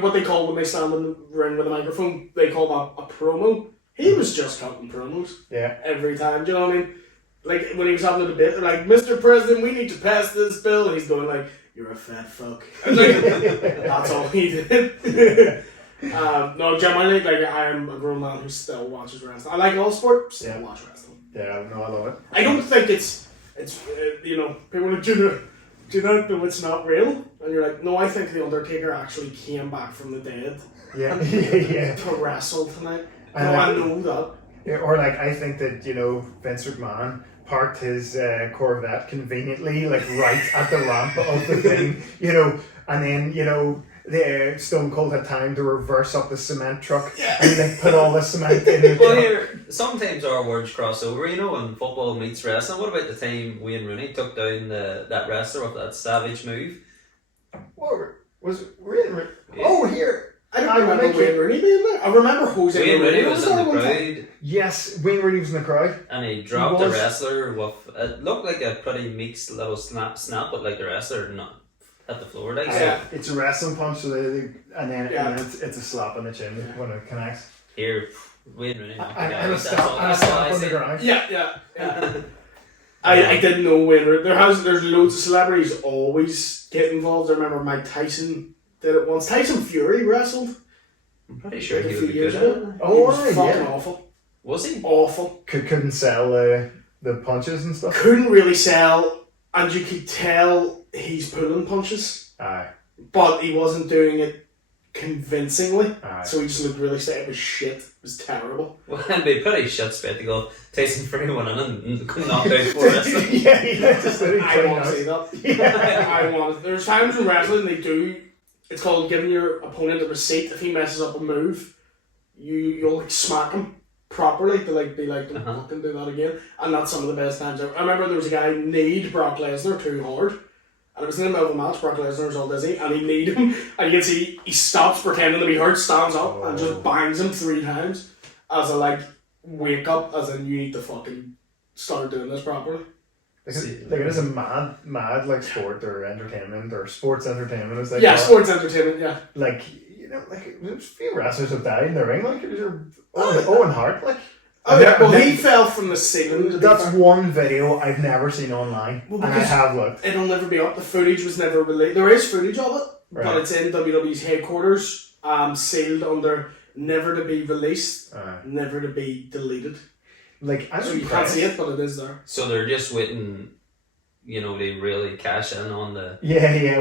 what they call when they stand in the ring with a microphone, they call that a promo. He was just cutting promos. Yeah. Every time, do you know what I mean? Like when he was having a debate, they're like, Mr. President, we need to pass this bill, and he's going like, you're a fat fuck. And like, that's all he did. No, genuinely, like I am a grown man who still watches wrestling. I like all sport, still watch wrestling. Yeah, no, I love it. I don't think it's people are like, do you not know it's not real? And you're like, no, I think the Undertaker actually came back from the dead Yeah, yeah. to wrestle tonight. I No, know. I know that. Yeah, or like I think that Vince McMahon parked his Corvette conveniently like right at the ramp of the thing, and then the Stone Cold had time to reverse up the cement truck and they put all the cement in the Well, truck. here, sometimes our words cross over, when football meets wrestling. What about the time Wayne Rooney took down that wrestler with that savage move? What was Wayne? Oh, here. I don't remember Wayne Rooney being there. I remember Jose Wayne Rooney was in there the one time. crowd Yes, Wayne Rooney was in the crowd. and he dropped He a was. wrestler with, it looked like a pretty meek little snap, but like the wrestler not hit the floor. Like, so Yeah. It's a wrestling punch, so and then Yeah. it's a slap on the chin when it connects. here, Wayne Rooney knocked the guy And a out. stamp That's all I on the see. ground. Yeah. I didn't know Wayne Rooney. There's loads of celebrities always get involved. I remember Mike Tyson did it once. Tyson Fury wrestled I'm pretty sure like a he few would be years good at ago. it. Oh, He was right, fucking yeah. awful. Was he? Awful. Couldn't sell the punches and stuff. Couldn't really sell, and you could tell he's pulling punches. Aye. But he wasn't doing it convincingly. Aye. So he just looked really sad. It was shit. It was terrible. Well, and they pretty shit spectacle. Tyson Fury went in and knocked out 4 wrestlers. yeah, just I want to see that. Yeah. I want it. There's times in wrestling they do. It's called giving your opponent a receipt. If he messes up a move, you'll like smack him properly to like be like, don't fucking do that again. And that's some of the best times ever. I remember there was a guy who kneed Brock Lesnar too hard. And it was in the middle of a match, Brock Lesnar was all dizzy, and he kneed him, and you can see he stops pretending to be hurt, stands up, and just bangs him 3 times as a like wake up, as in you need to fucking start doing this properly. Like it is a mad like sport or entertainment or sports entertainment as they Yeah, call it. sports entertainment, yeah. Like, you know, like there's a few wrestlers have died in the ring, like Owen Hart, like. Oh yeah, well he fell from the ceiling. That's one video I've never seen online, and I have looked. It'll never be up. The footage was never released. There is footage of it, Right. but it's in WWE's headquarters, sealed under never to be released, never to be deleted. Like, I'm so you can't see it, but it is there. So they're just waiting, you know, they really cash in on the...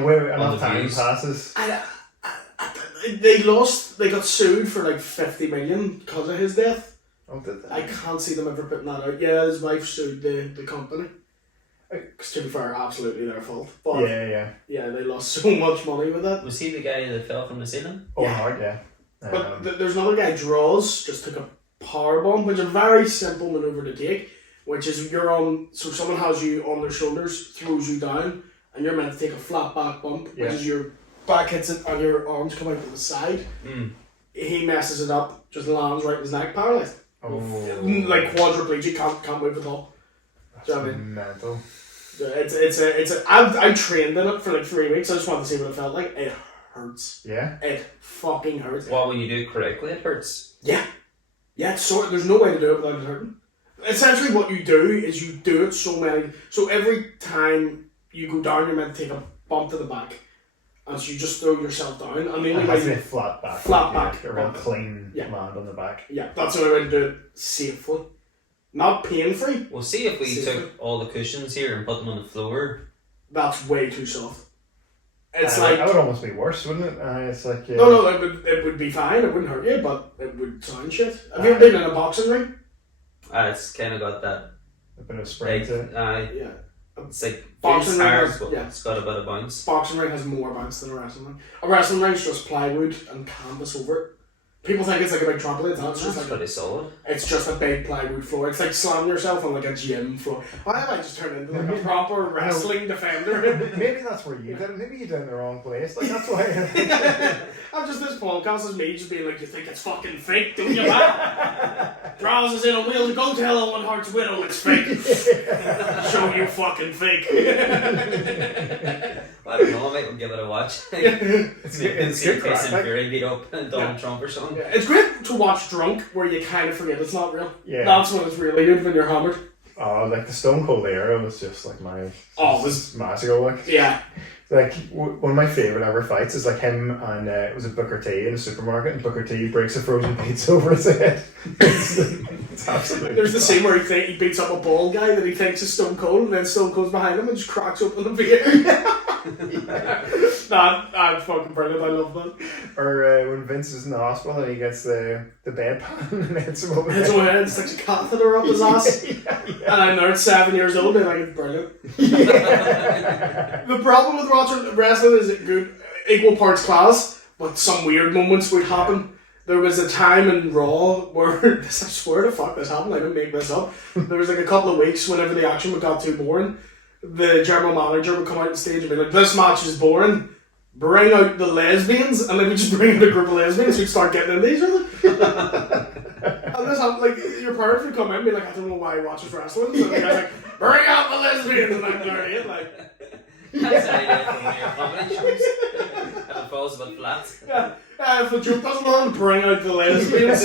where enough time views. passes. They got sued for like 50 million because of his death. Oh, did they? I can't see them ever putting that out. Yeah, his wife sued the company. Because to be fair, absolutely their fault. But Yeah, they lost so much money with that. Was he the guy that fell from the ceiling? Owen Hart, yeah. But there's another guy, Draws, just took a power bomb, which is a very simple maneuver to take, which is so someone has you on their shoulders, throws you down, and you're meant to take a flat back bump, which is your back hits it and your arms come out to the side. He messes it up, just lands right in his neck, paralysed. Oh. Like quadriplegic, can't move at all. That's mental. I trained in it for like 3 weeks. I just wanted to see what it felt like. It hurts. Yeah. It fucking hurts. Well, when you do it correctly, it hurts. Yeah. Yeah, there's no way to do it without it hurting. Essentially what you do is you do it so every time you go down you're meant to take a bump to the back. And so you just throw yourself down. And the only way you flat back. A real clean land on the back. Yeah, that's the only way to do it safely. Not pain-free. Well, see if we took all the cushions here and put them on the floor. That's way too soft. It's that would almost be worse, wouldn't it? It's like No, it would be fine. It wouldn't hurt you, but it would sound shit. Have you ever been in a boxing ring? It's kind of got that a bit of spring to it. Yeah. It's like boxing ring hard, has, but it's got a bit of bounce. Boxing ring has more bounce than a wrestling ring. A wrestling ring's just plywood and canvas over it. People think it's like a big trampoline. It's just like pretty solid. It's just a big plywood floor. It's like slamming yourself on like a gym floor. Why have I just turned into like a proper wrestling defender? Maybe that's where you did it. Maybe you did it in the wrong place. Like that's why. I'm just this podcast is me just being like, you think it's fucking fake, don't you, man? Draws is in a wheel to go tell Owen Hart's widow it's fake. Show you fucking fake. I don't know, I might give it a watch. It's good Tyson Fury beat up Donald Trump or something. Yeah. It's great to watch drunk where you kind of forget it's not real. Yeah. That's when it's really good, when you're hammered. Oh, like the Stone Cold era was just like my magical. Like, yeah. Like one of my favorite ever fights is like him and it was a Booker T in a supermarket, and Booker T breaks a frozen pizza over his head. It's absolutely. There's the scene where he beats up a bald guy that he thinks is Stone Cold, and then Stone Cold's behind him and just cracks open the beer. That's fucking brilliant. I love that. Or when Vince is in the hospital and he gets the bedpan and hits him over. Hits him over and sticks a catheter up his ass. And I'm there at 7 years old and like, it's brilliant. The problem with watching wrestling is it good, equal parts class, but some weird moments would happen. There was a time in Raw where, I swear to fuck this happened, I didn't make this up. There was like a couple of weeks whenever the action got too boring, the general manager would come out on stage and be like, this match is boring, bring out the lesbians, and then we just bring out a group of lesbians who'd start getting into each other. And this happened, like, your parents would come in and be like, I don't know why he watches wrestling. So the guy's like, bring out the lesbians, and I'm there, like. That's an idea from one of your comedy shows. And it falls a bit flat. Yeah, if the joke doesn't land, bring out the lesbians.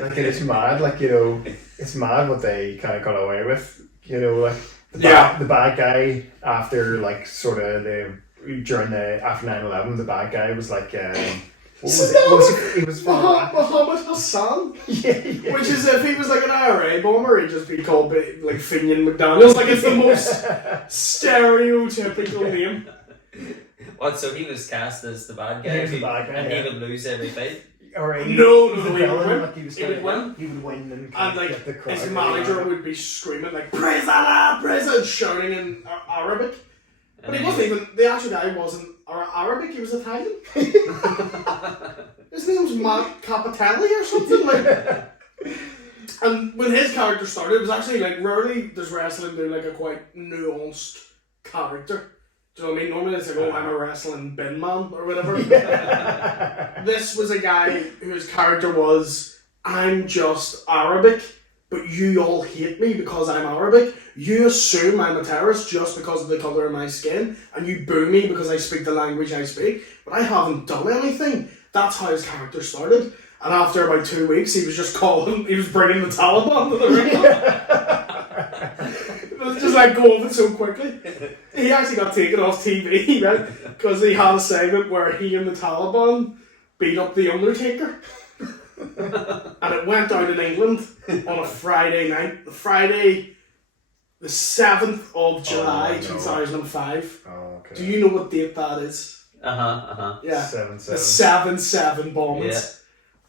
Like it is mad, like, you know, it's mad what they kind of got away with, you know, like the bad guy after like sort of after 9/11, the bad guy was like He was from Muhammad Hassan. yeah. Which is, if he was like an IRA bomber, he'd just be called like Finian McDaniels. Like, it's the most stereotypical name. What? So he was cast as the bad guy, He was the bad guy, and yeah. he would lose every fight. Or No, he he would win. like he was He would win. He would win and And like, get the crowd. his manager would be screaming like, "Praise Allah, praise Allah," shouting in Arabic. But he wasn't even, the actual guy wasn't Arabic, he was Italian. His name was Matt Capitelli or something, like. And when his character started, it was actually like, rarely does wrestling do like a quite nuanced character. Do you know what I mean? Normally it's like, oh, I'm a wrestling bin man or whatever. This was a guy whose character was, I'm just Arabic, but you all hate me because I'm Arabic. You assume I'm a terrorist just because of the colour of my skin, and you boo me because I speak the language I speak, but I haven't done anything. That's how his character started. And after about 2 weeks, he was just he was bringing the Taliban to the ring. It was just like going so quickly. He actually got taken off TV, right? Because he had a segment where he and the Taliban beat up The Undertaker. And it went out in England on a Friday night. The 7th of July, 2005. Oh, okay. Do you know what date that is? Yeah. 7-7. The 7/7 bombings. Yeah.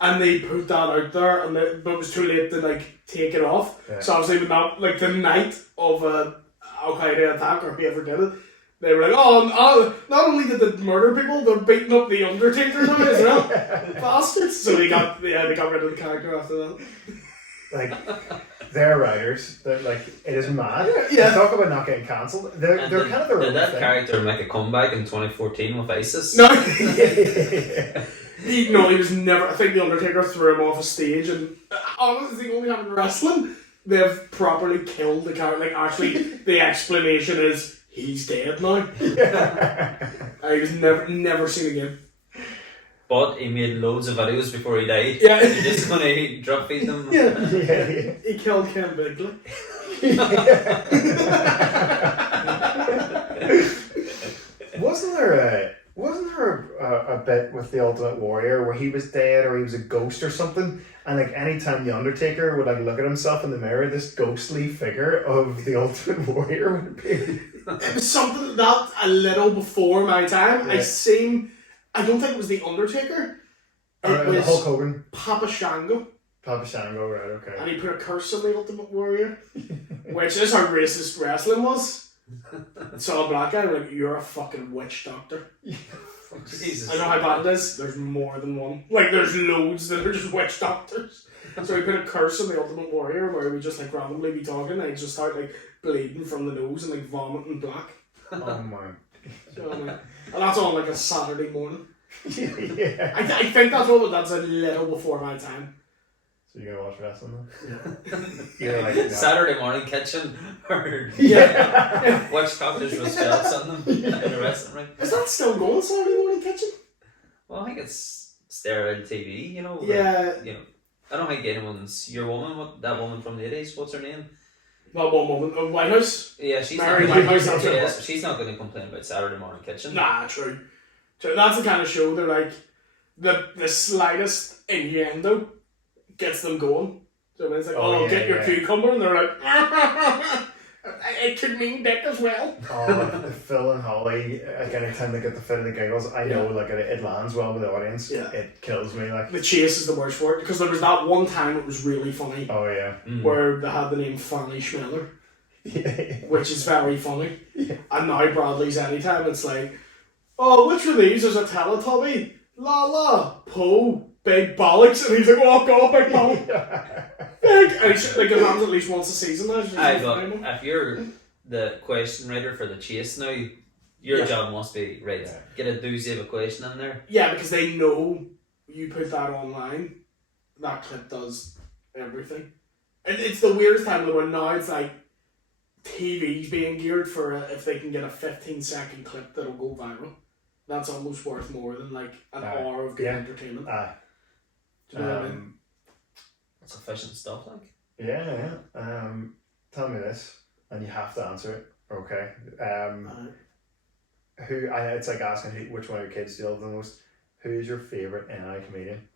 And they put that out there, but it was too late to like take it off. Yeah. So obviously, when that, like the night of Al Qaeda attack, or whoever did it, they were like, "Oh, not only did they murder people, they're beating up the Undertaker now as well, bastards." So they got rid of the character after that. Like, they're writers. They're like, it is mad. Yeah. They talk about not getting cancelled. They're kind of their own Did that thing. character make a comeback in 2014 with ISIS? No. He was never. I think the Undertaker threw him off a stage, and honestly, the only time in wrestling they've properly killed the character. Like, actually, the explanation is he's dead now. He was never seen again. But he made loads of videos before he died. Yeah. You're just gonna drop feed them. Yeah. Yeah. He killed Ken Bigley. Wasn't there a bit with the Ultimate Warrior where he was dead or he was a ghost or something, and like anytime the Undertaker would like look at himself in the mirror, this ghostly figure of the Ultimate Warrior would appear? It was something that a little before my time. Yeah. I don't think it was the Undertaker. It was Hulk Hogan, Papa Shango. Papa Shango, right? Okay. And he put a curse on the Ultimate Warrior, which is how racist wrestling was. And saw a black guy, like, you're a fucking witch doctor. Jesus. I know how bad it is. There's more than one. Like, there's loads that are just witch doctors. So he put a curse on the Ultimate Warrior where he would just like randomly be talking and he'd just start like bleeding from the nose and like vomiting black. Oh my. So, and that's on like a Saturday morning. Yeah. I think that's a little before my time. So you're gonna watch wrestling then? Yeah. You're like, no. Saturday morning kitchen or Yeah. watch doctors with spells on them in the wrestling ring. Is that still going, Saturday morning kitchen? Well, I think it's steroid TV, you know. Yeah. You know, I don't think anyone's your woman. That woman from the 80s. What's her name? Well, one moment. White House? Yeah, she's Mary not. Whitehouse, that's her. Yeah, she's not going to complain about Saturday morning kitchen. Nah, true. That's the kind of show they're like, the slightest innuendo gets them going. So it's like, get your cucumber, and they're like, it could mean dick as well. Oh, Phil and Holly, like anytime they get the fit of the giggles, I know like it lands well with the audience. Yeah. It kills me. Like, The Chase is the worst for it, because there was that one time it was really funny, oh yeah. where they had the name Fanny Schmeller, Yeah. which is very funny. Yeah. And now Bradley's anytime, it's like, oh, which of these is a Teletubby? La la, Poe, big bollocks, and he's like, oh god, big bollock. And it's like, it happens at least once a season now. If you're the question writer for the Chase now, your job must be get a doozy of a question in there. Yeah, because they know you put that online, that clip does everything. And it's the weirdest time of the world now. It's like TV's being geared for if they can get a 15-second clip that'll go viral. That's almost worth more than like an hour of good entertainment. Do you know what I mean? It's efficient stuff, like. Yeah. Tell me this, and you have to answer it. Okay. It's like asking which one of your kids do you love the most. Who's your favourite NI comedian?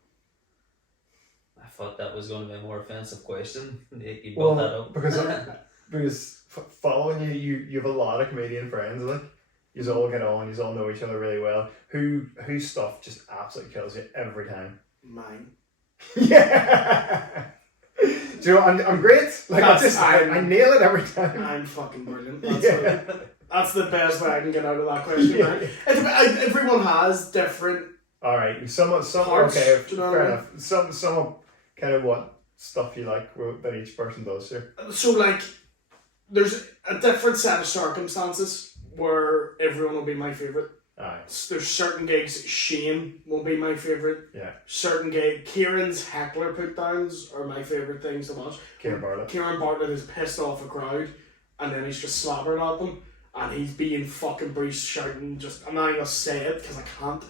I thought that was going to be a more offensive question. You brought that up. because following you have a lot of comedian friends, like you all get on, you all know each other really well. Whose stuff just absolutely kills you every time? Mine. Yeah. Do you know, I'm great. Like I nail it every time. I'm fucking brilliant. That's that's the best way I can get out of that question. Yeah. Right? Everyone has different. All right, some Parts, okay, do you know fair what I mean? enough. Some kind of what stuff you like that each person does here. So like, there's a different set of circumstances where everyone will be my favourite. Aye. There's certain gigs, Shane will be my favourite. Yeah. Certain gig, Kieran's heckler put downs are my favourite things to watch. Kieran Bartlett. Kieran Bartlett is pissed off a crowd and then he's just slabbering at them and he's being fucking Bruce shouting just, I'm not even gonna say it because I can't,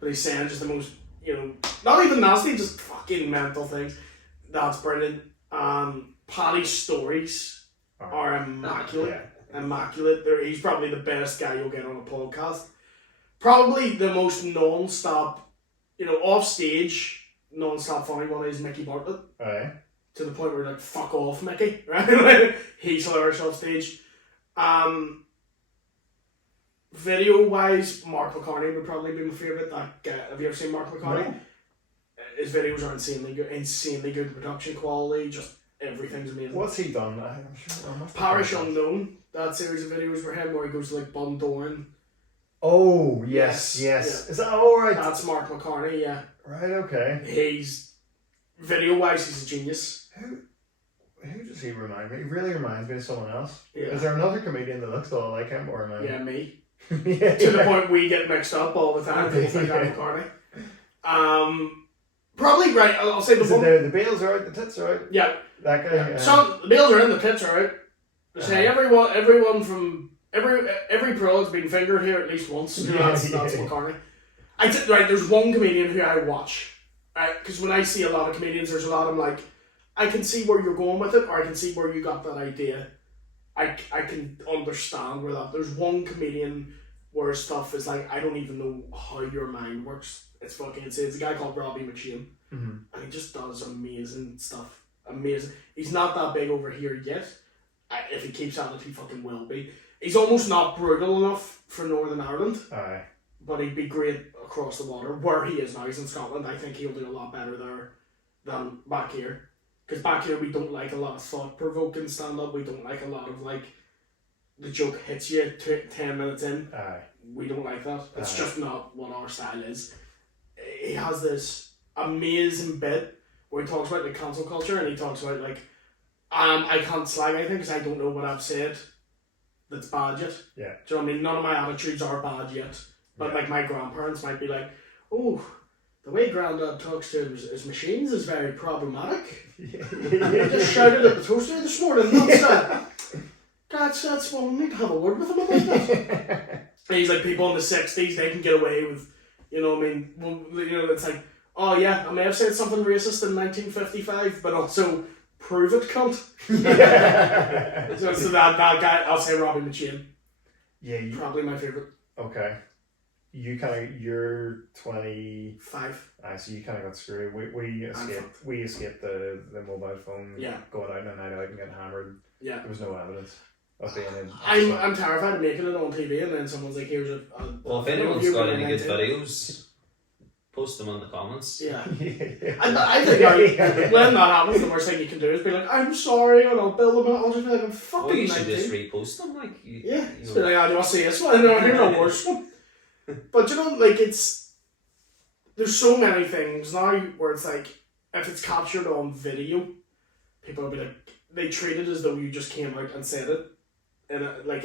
but he's saying just the most, not even nasty, just fucking mental things. That's brilliant. Paddy's stories are immaculate. Yeah. Immaculate. He's probably the best guy you'll get on a podcast. Probably the most non-stop, off stage, non-stop funny one is Mickey Bartlett. Aye. To the point where you're like, fuck off, Mickey. Right? He's hilarious off stage. Video-wise, Mark McCartney would probably be my favourite. Have you ever seen Mark McCartney? No. His videos are insanely good production quality, just everything's amazing. What's he done? I'm sure. Parish Unknown, that series of videos for him where he goes to like Bundoran. Oh yes. Yeah. Is that alright? That's Mark McCartney, yeah. Right. Okay. He's video-wise, he's a genius. Who does he remind me? He really reminds me of someone else. Yeah. Is there another comedian that looks a lot like him, or am I? Yeah, me. Yeah. To the point we get mixed up all the time. Things like Mark McCartney. Probably right. I'll say the Is one. it the Bales are out, the tits are out. Yeah. That guy. Yeah. Some the Bills are in, the tits are out. They say everyone from every pro has been fingered here at least once. That's McCartney. Right. There's one comedian who I watch. Right, because when I see a lot of comedians, there's a lot I'm like, I can see where you're going with it, or I can see where you got that idea. I can understand where that. There's one comedian where stuff is like, I don't even know how your mind works. It's fucking insane. It's a guy called Robbie McShane. Mm-hmm. And he just does amazing stuff. Amazing. He's not that big over here yet. If he keeps at it, he fucking will be. He's almost not brutal enough for Northern Ireland. Aye. But he'd be great across the water. Where he is now, he's in Scotland. I think he'll do a lot better there than back here. Because back here, we don't like a lot of thought-provoking stand-up. We don't like a lot of, like, the joke hits you 10 minutes in. Aye. We don't like that. It's Aye. just not what our style is. He has this amazing bit where he talks about the cancel culture and he talks about, like, I can't slag anything because I don't know what I've said that's bad yet. Yeah. Do you know what I mean? None of my attitudes are bad yet. But, like, my grandparents might be like, oh, the way Grandad talks to his machines is very problematic. I just shouted at the toaster this morning. That's well, we need to have a word with him about that. And he's like, people in the 60s, they can get away with, it's like, oh yeah, I may have said something racist in 1955, but also prove it, cunt. so that guy, I'll say Robbie McShane. Yeah. Probably my favourite. Okay. You're 25. So you kind of got screwed. We escaped the mobile phone. Yeah. Going out on a night out and getting hammered. Yeah. There was no evidence of being in. I'm terrified of making it on TV and then someone's like, here's a Well, if anyone's review got of any good 19. videos, post them in the comments. Yeah. Yeah. I think when that happens, the worst thing you can do is be like, I'm sorry, and I'll build them out. I'll just be like, I'm fucking Well, you should 19. just repost them, like Yeah. you Just know. be like, I don't see this one. No, here's a worse one. But there's so many things now where it's like, if it's captured on video, people will be like, they treat it as though you just came out and said it. And like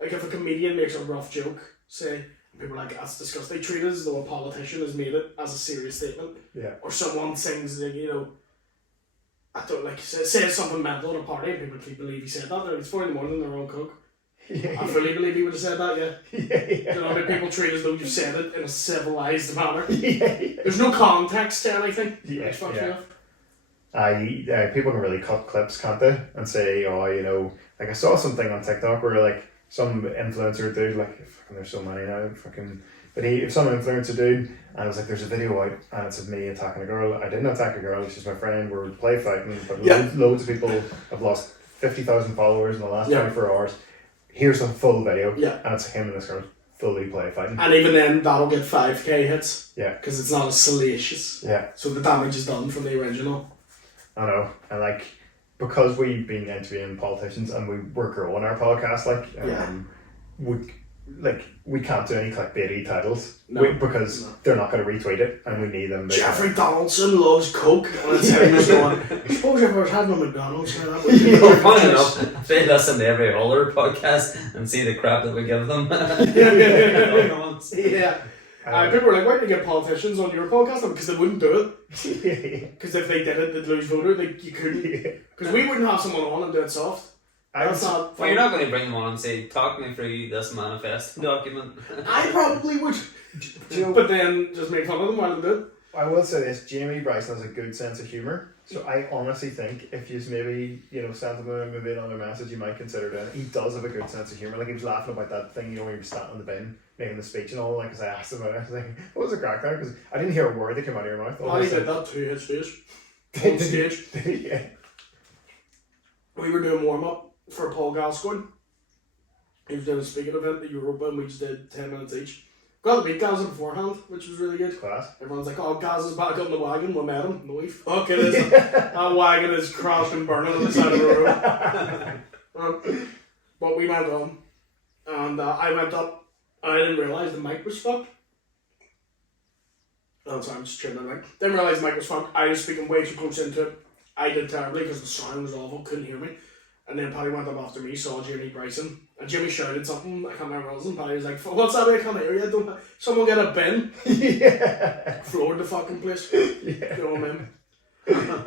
if a comedian makes a rough joke, say, and people are like, that's disgusting. They treat it as though a politician has made it as a serious statement. Yeah. Or someone sings, I don't like, says something mental at a party and people can't believe he said that. It's 4 in the morning, they're on coke. Yeah. I fully believe he would have said that, yeah. Yeah. You know, I mean, people treat it as though you said it in a civilised manner. Yeah. There's no context to anything. Yeah, Which fucks me off. People can really cut clips, can't they? And say, like I saw something on TikTok where like some influencer dude, like fucking there's so many now, fucking. But if some influencer dude, and I was like, there's a video out, and it's of me attacking a girl. I didn't attack a girl, she's my friend, we're play fighting, but loads of people have lost 50,000 followers in the last 24 hours. Here's a full video, and it's him and this girl fully play fighting. And even then, that'll get 5k hits. Yeah. Because it's not as salacious. Yeah. So the damage is done from the original. I know, and like, because we've been interviewing politicians and we're growing our podcast, we can't do any clickbaity titles because they're not going to retweet it, and we need them. Jeffrey Donaldson loves Coke, and it's him just going, I suppose if I was having a McDonald's, that would be funny enough, if they listen to every other podcast and see the crap that we give them. People were like, why did you get politicians on your podcast? Because they wouldn't do it. Because if they did it, they'd lose voters. You couldn't. Because we wouldn't have someone on and do it soft. Well, you're not going to bring them on and say, talk me through this manifest document. I probably would. But then just make fun of them while they do it. I will say this, Jamie Bryson has a good sense of humour. So I honestly think if you maybe, sent him maybe another message, you might consider doing it. He does have a good sense of humour. Like, he was laughing about that thing, when he was standing in the bin, making the speech and all, because I asked him about it. I was like, what was the crack there? Because I didn't hear a word that came out of your mouth. He did that too, his face. On stage. Yeah. We were doing warm-up for Paul Gascoigne. He was doing a speaking event at Europa, and we just did 10 minutes each. Got to meet Gaza beforehand, which was really good. Class. Everyone's like, oh, Gaza's back on the wagon. We met him. No, he fucking isn't. That wagon is crashed and burning on the side of the road. But we went on, and I went up, and I didn't realise the mic was fucked. Oh, sorry, I'm just trimming the mic. Didn't realise the mic was fucked. I was speaking way too close into it. I did terribly because the sound was awful, couldn't hear me. And then Paddy went up after me, saw Jamie Bryson, and Jimmy shouted something, I can't remember what it was, and Paddy was like, what's that, I can't hear you, don't someone get a bin? Yeah. Floored the fucking place. Yeah. You know what I mean?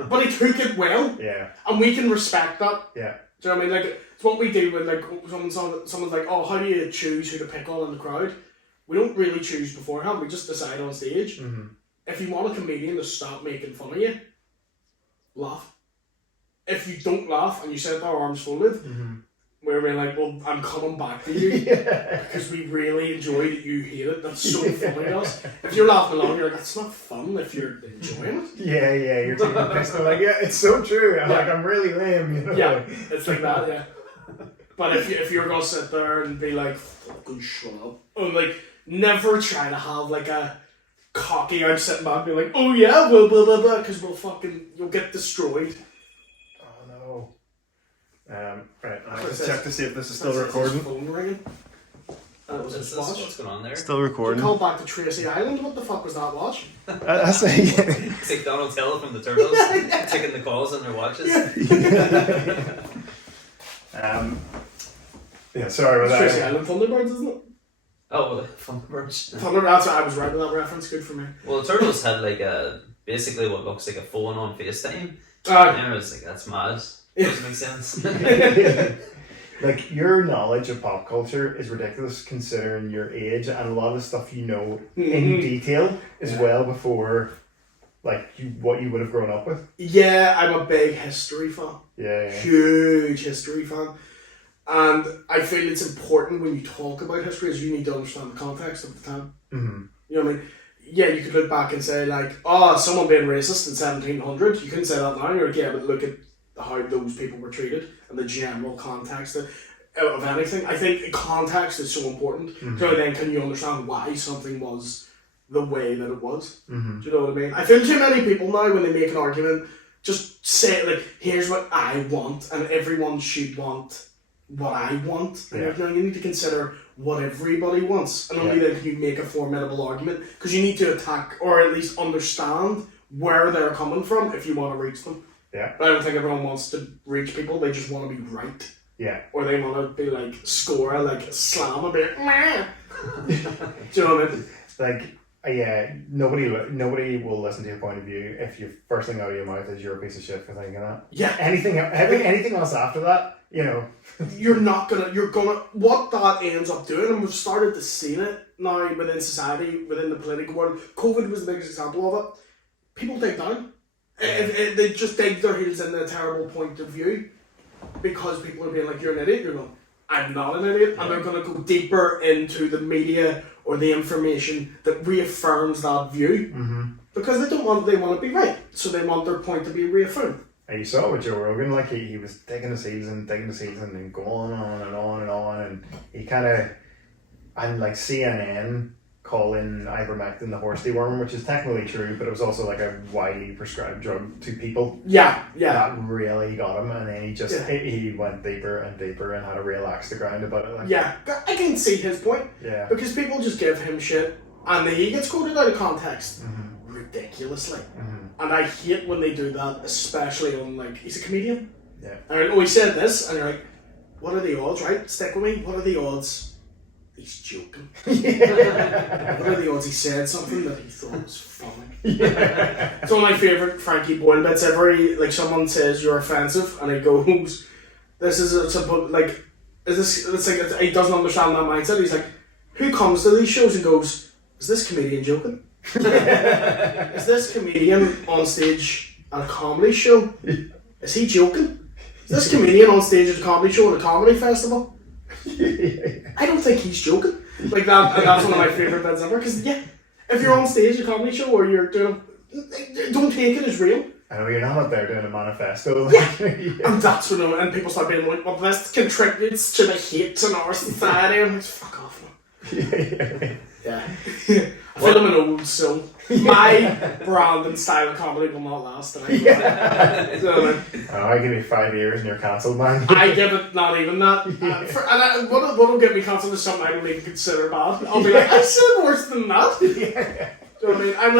But he took it well. Yeah. And we can respect that. Yeah. Do you know what I mean? Like, it's what we do with, like, someone's like, oh, how do you choose who to pick on in the crowd? We don't really choose beforehand, we just decide on stage. Mm-hmm. If you want a comedian to stop making fun of you, laugh. If you don't laugh and you sit with our arms folded, we're like, well, I'm coming back to you because we really enjoy that you hate it. That's so funny to us. If you're laughing along, you're like, that's not fun if you're enjoying it. Yeah, you're taking the piss. Like, yeah, it's so true. I'm really lame. Yeah, it's like that, yeah. But if you're going to sit there and be like, fucking shut up, and like, never try to have like a cocky, I'm sitting back and be like, oh yeah, blah, blah, blah, blah, because you'll get destroyed. Right, I'll just check to see if this is still recording. Phone ringing. What's going on there? Still recording. Call back to Tracy Island. What the fuck was that watch? I say, It's like Donald Hill from the Turtles taking the calls on their watches. Yeah, sorry about that. Tracy Island Thunderbirds, isn't it? Oh, well, Thunderbirds. Thunderbirds. That's what I was right with that reference. Good for me. Well, the Turtles had like basically what looks like a phone on FaceTime. And I was like, that's mad. Doesn't make sense. Like, your knowledge of pop culture is ridiculous considering your age, and a lot of the stuff you know in detail is well before like what you would have grown up with. Yeah, I'm a big history fan. Yeah. Huge history fan. And I feel it's important when you talk about history is you need to understand the context of the time. Mm-hmm. You know what I mean? Yeah, you could look back and say like, oh, someone being racist in 1700. You couldn't say that now. You're like, yeah, but look at how those people were treated and the general context of anything. I think context is so important. Mm-hmm. So then can you understand why something was the way that it was? Mm-hmm. Do you know what I mean? I feel too many people now when they make an argument just say like, here's what I want, and everyone should want what I want. And you need to consider what everybody wants, and only then can you make a formidable argument, because you need to attack or at least understand where they're coming from if you want to reach them. Yeah. But I don't think everyone wants to reach people. They just want to be right. Yeah. Or they want to be like, score, like slam and be like, meh. Do you know what I mean? Like, nobody will listen to your point of view if your first thing out of your mouth is you're a piece of shit for thinking that. Yeah. Anything else after that, you're gonna, what that ends up doing, and we've started to see it now within society, within the political world. COVID was the biggest example of it. People dig down. They just dig their heels in a terrible point of view because people are being like, you're an idiot. You're going, I'm not an idiot, and they're going to go deeper into the media or the information that reaffirms that view. Because they want to be right, so they want their point to be reaffirmed. And you saw it with Joe Rogan, like he was digging his heels in and going on and on and on, and he kind of, and like CNN calling ivermectin the horse dewormer, which is technically true, but it was also like a widely prescribed drug to people. Yeah. That really got him, and then he went deeper and deeper and had a real axe to grind about it. Like. Yeah, I can see his point. Yeah. Because people just give him shit, and he gets quoted out of context ridiculously. And I hate when they do that, especially on, like, he's a comedian. Yeah. And he said this, and you're like, what are the odds, right? Stick with me. What are the odds? He's joking. What are the odds he said something that he thought was funny? It's one of my favourite Frankie Boyle bits ever. Like, someone says you're offensive, and he goes, it's like, he doesn't understand that mindset. He's like, who comes to these shows and goes, is this comedian joking? Is this comedian on stage at a comedy show? Is he joking? Is this comedian on stage at a comedy show at a comedy festival? I don't think he's joking. Like that, and that's one of my favourite bits ever. Because if you're on stage at a comedy show or you're doing, don't take it as real. I know you're not up there doing a manifesto. And that's when and people start being like, well, this contributes to the hate in our society. And I'm like, fuck off, man. Yeah. I feel I'm an old soul. My brand and style of comedy will not last. And I give you 5 years and you're cancelled, man. I give it not even that. What'll get me cancelled is something I don't even consider bad. I'll be like, I said worse than that. Do you know what I mean? I'm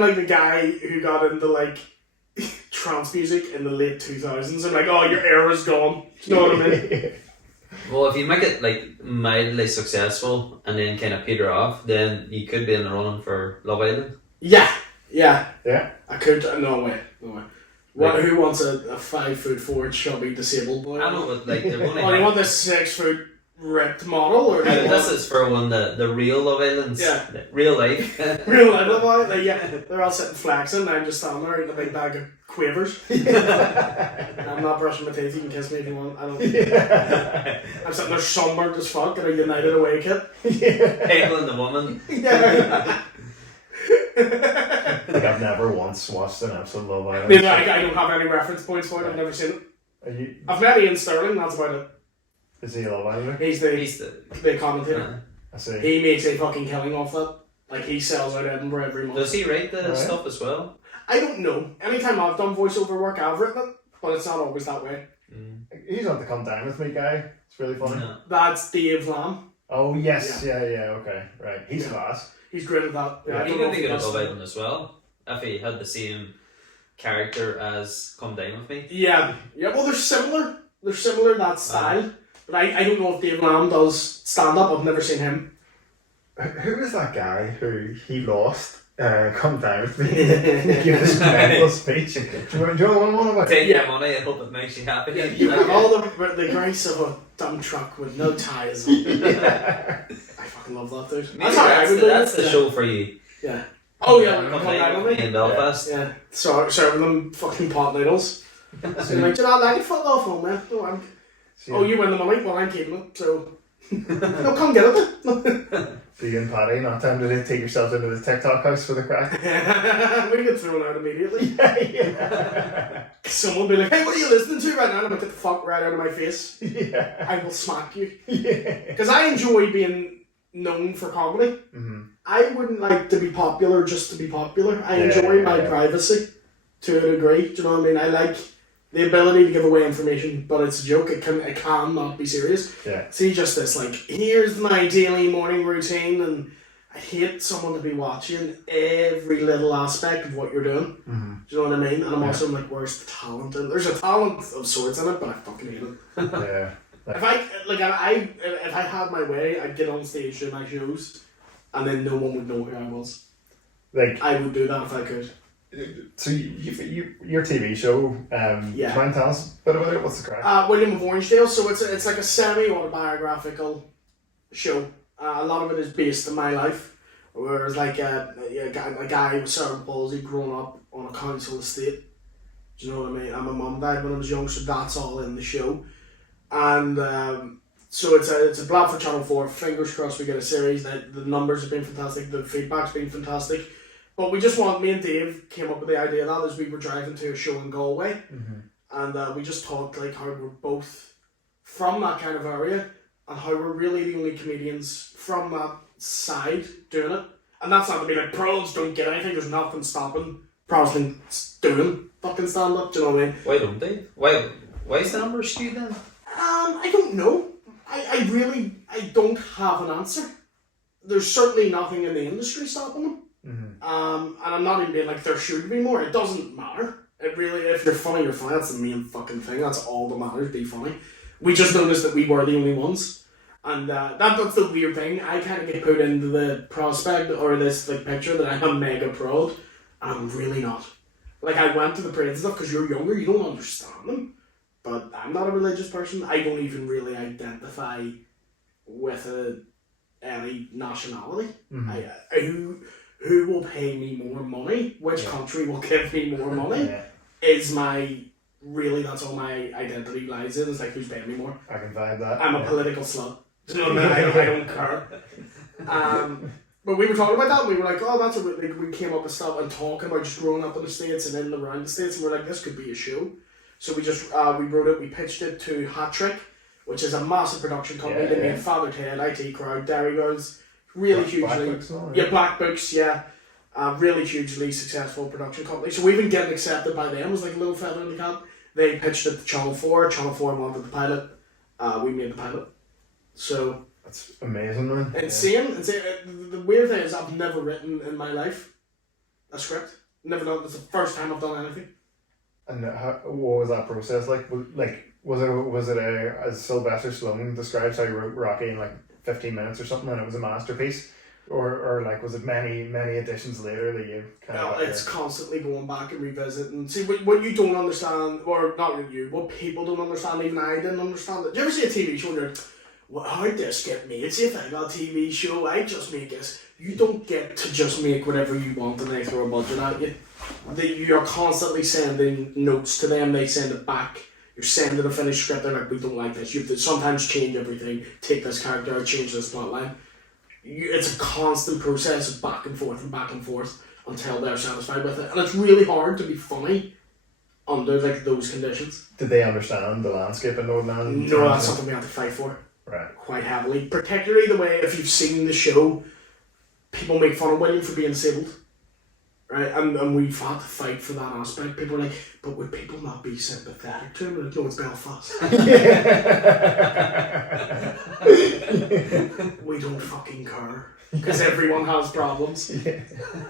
like the guy who got into like trance music in the late 2000s and like, oh, your era's gone. Do you know what I mean? Well, if you make it like mildly successful and then kind of peter off, then you could be in the running for Love Island. Yeah. I could. No way. Who wants a 5'4" chubby disabled boy? I know, but like they're only. Oh, you want this 6 foot ripped model, or this is for one the real Love Islands. Yeah. Real life. Real life Love Island. Like, they're all sitting flexing. And I'm just standing there eating a big bag of quavers. I'm not brushing my teeth. You can kiss me if you want. I don't. I'm sitting there sunburned as fuck in a United away kit. Haggling the woman. Yeah. Like I've never once watched an episode of Love Island. I don't have any reference points for it. I've never seen it. I've met Ian Sterling. That's about it. Is he a Love Islander? He's the commentator. I see. He makes a fucking killing off that. Like, he sells out Edinburgh every month. Does he write the stuff as well? I don't know. Anytime I've done voiceover work, I've written it, but it's not always that way. He's not the Come Down With Me guy. It's really funny. No. That's Dave Lamb. Oh, yes. Yeah, okay. Right. He's class. He's great at that. Yeah, he could be good at Love Island as well. If he had the same character as Come Down With Me. Yeah. Well, they're similar. They're similar in that style. But I don't know if Dave Lamb does stand-up. I've never seen him. Who is that guy who he lost? Come Down With Me. Give this mental speech. Do you know what about? Take your money and hope it makes you happy. Yeah, you have all the grace of a dumb truck with no tires on. I fucking love that dude. That's the show for you. Yeah. Oh yeah, Come Down With Me in Belfast. Yeah. So serving them fucking pot noodles. So you're like, do you not like it? Fuck off, home, man. No, you win the money, well, I'm keeping it, so... No, come get it then. So you and Paddy, not time to take yourselves into the TikTok house for the crack? We get thrown out immediately. Yeah. Someone will be like, hey, what are you listening to right now? And I'm like, get the fuck right out of my face. Yeah. I will smack you. Yeah. Because I enjoy being known for comedy. Mm-hmm. I wouldn't like to be popular just to be popular. I enjoy my privacy to a degree. Do you know what I mean? I like the ability to give away information, but it's a joke. It can not be serious. Yeah. See, just this, like, here's my daily morning routine, and I hate someone to be watching every little aspect of what you're doing. Mm-hmm. Do you know what I mean? And I'm also like, where's the talent? And there's a talent of sorts in it, but I fucking hate it. Yeah. If I had my way, I'd get on stage doing my shows, and then no one would know who I was. Like, I would do that if I could. So your TV show, do you mind telling us a bit about it? What's the crack? William of Orangedale. So it's like a semi-autobiographical show. A lot of it is based in my life. Whereas like a guy with cerebral palsy growing up on a council estate. Do you know what I mean? And my mum died when I was young, so that's all in the show. And so it's a plan for Channel 4. Fingers crossed we get a series. The numbers have been fantastic. The feedback's been fantastic. But me and Dave came up with the idea of that as we were driving to a show in Galway. And we just talked like how we're both from that kind of area and how we're really the only comedians from that side doing it. And that's not to be like, pros don't get anything, there's nothing stopping pros doing fucking stand-up, do you know what I mean? Why don't they? Why is the number skewed then? I don't know. I don't have an answer. There's certainly nothing in the industry stopping them. And I'm not even being like there should be more. It doesn't matter. It really, if you're funny, you're funny. That's the main fucking thing. That's all that matters. Be funny. We just noticed that we were the only ones, and that's the weird thing. I kind of get put into the prospect or this like picture that I'm mega proud, and I'm really not. Like I went to the parades and stuff because you're younger, you don't understand them. But I'm not a religious person. I don't even really identify with any nationality. Who will pay me more money? Which country will give me more money? Is that's all my identity lies in. It's like who's paying me more. I can vibe that. I'm a political slut. Do you know what I mean? I don't care. But we were talking about that and we were like, oh, that's we came up with stuff and talking about just growing up in the States and in and around the States, and we're like, this could be a show. So we just we wrote it, we pitched it to Hat Trick, which is a massive production company. They made Father Ted, IT Crowd, Dairy Girls, really hugely. Black Books, really hugely successful production company. So we've been getting accepted by them as like a little feather in the cap. They pitched it to Channel 4. Channel 4 wanted the pilot. We made the pilot. So that's amazing, man. Insane. The weird thing is I've never written in my life a script. Never done. It's the first time I've done anything. And what was that process like? Was it as Sylvester Stallone describes how he wrote Rocky in like 15 minutes or something, and it was a masterpiece, or like was it many editions later that you kind of? It's constantly going back and revisiting. See what you don't understand, or not you, what people don't understand. Even I didn't understand it. Do you ever see a TV show and you're like, well, how'd this get made? See if I got a TV show, I just make this. You don't get to just make whatever you want and they throw a budget at you. You're constantly sending notes to them, they send it back. You're sending a finished script, they're like, we don't like this. You have to sometimes change everything, take this character out, change this plotline. It's a constant process of back and forth until they're satisfied with it. And it's really hard to be funny under like those conditions. Did they understand the landscape in Northern Ireland? No, that's something we had to fight for. Right. Quite heavily. Particularly the way, if you've seen the show, people make fun of William for being disabled. Right, and we've had to fight for that aspect. People are like, but would people not be sympathetic to him? We're like, no, it's Belfast. We don't fucking care. Because everyone has problems. Do you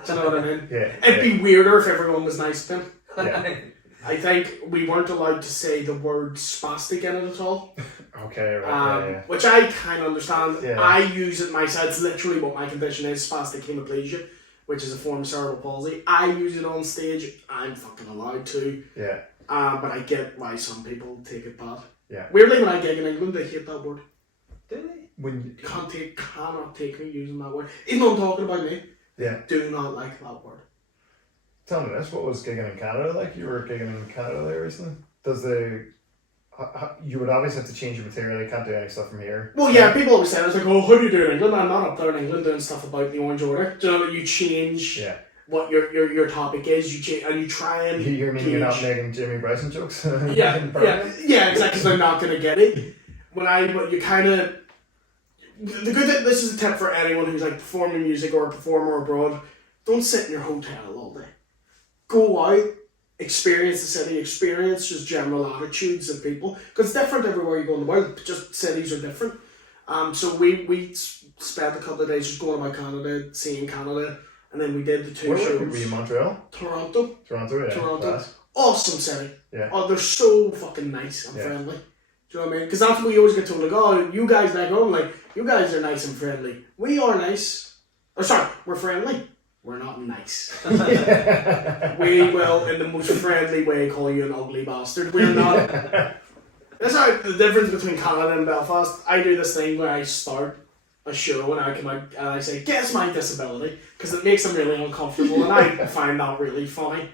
know what I mean? It'd be weirder if everyone was nice to him. I think we weren't allowed to say the word spastic in it at all. Okay, right. Which I kind of understand. Yeah. I use it myself. It's literally what my condition is, spastic hemiplegia, which is a form of cerebral palsy. I use it on stage. I'm fucking allowed to. Yeah. But I get why some people take it bad. Yeah. Weirdly, when I gig in England, they hate that word. Do they? When cannot take me using that word. Even though I'm talking about me. Yeah. Do not like that word. Tell me this, what was gigging in Canada like? You were gigging in Canada there recently. You would obviously have to change your material, you can't do any stuff from here. Well, yeah, people always say, it's like, oh, how do you do in England? I'm not up there in England doing stuff about the Orange Order. Do you know that you change what your topic is, you change, and you try and you're not making Jimmy Bryson jokes? Yeah, exactly, because I'm not going to get it. The good thing, this is a tip for anyone who's like performing music or a performer abroad, don't sit in your hotel all day. Go out, experience the city, experience just general attitudes of people, because it's different everywhere you go in the world, just cities are different. So we spent a couple of days just going about Canada, seeing Canada, and then we did the two shows. Were you in Montreal? Toronto. Toronto. Awesome city. Yeah. Oh, they're so fucking nice and friendly. Do you know what I mean? Because that's what we always get told, like, oh, you guys back home, like, you guys are nice and friendly. We are nice. We're friendly. We're not nice. We will, in the most friendly way, call you an ugly bastard. We're not. That's how the difference between Canada and Belfast. I do this thing where I start a show and I come out and I say, guess my disability, because it makes them really uncomfortable, and I find that really funny.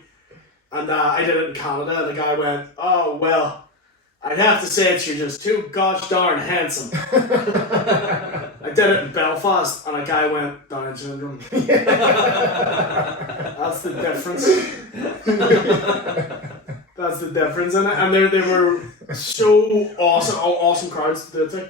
And I did it in Canada, and the guy went, oh, well, I'd have to say you're just too gosh darn handsome. I did it in Belfast, and a guy went Down syndrome. That's the difference. That's the difference in it, and they were so awesome crowds to do it to.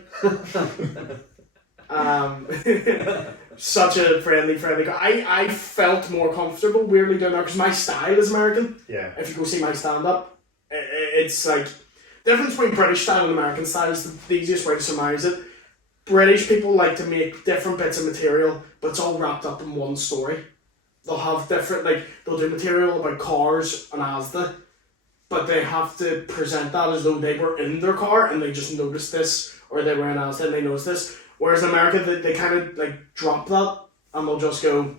Such a friendly guy. I felt more comfortable weirdly doing that because my style is American. Yeah. If you go see my stand up, it's like difference between British style and American style is the easiest way to summarize it. British people like to make different bits of material, but it's all wrapped up in one story. They'll have different, they'll do material about cars and Asda, but they have to present that as though they were in their car and they just noticed this, or they were in Asda and they noticed this. Whereas in America, they kind of drop that and they'll just go,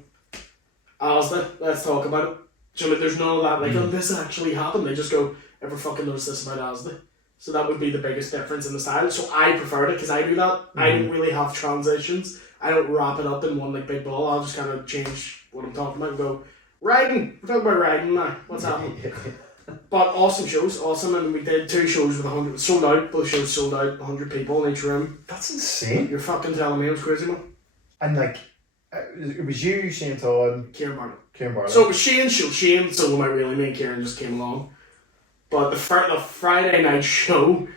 Asda, let's talk about it. So there's none of that, oh, this actually happened. They just go, ever fucking notice this about Asda? So that would be the biggest difference in the style. So I preferred it because I do that. I don't really have transitions. I don't wrap it up in one big ball. I'll just kind of change what I'm talking about and go, riding. We're talking about riding now. What's happening? But awesome shows, awesome. And we did 2 shows with 100, sold out. Both shows sold out, 100 people in each room. That's insane. You're fucking telling me it was crazy, man. And it was you, Shane Todd, Kieran Barlow. So it was Shane, so my really me and Kieran just came along. But the Friday night show,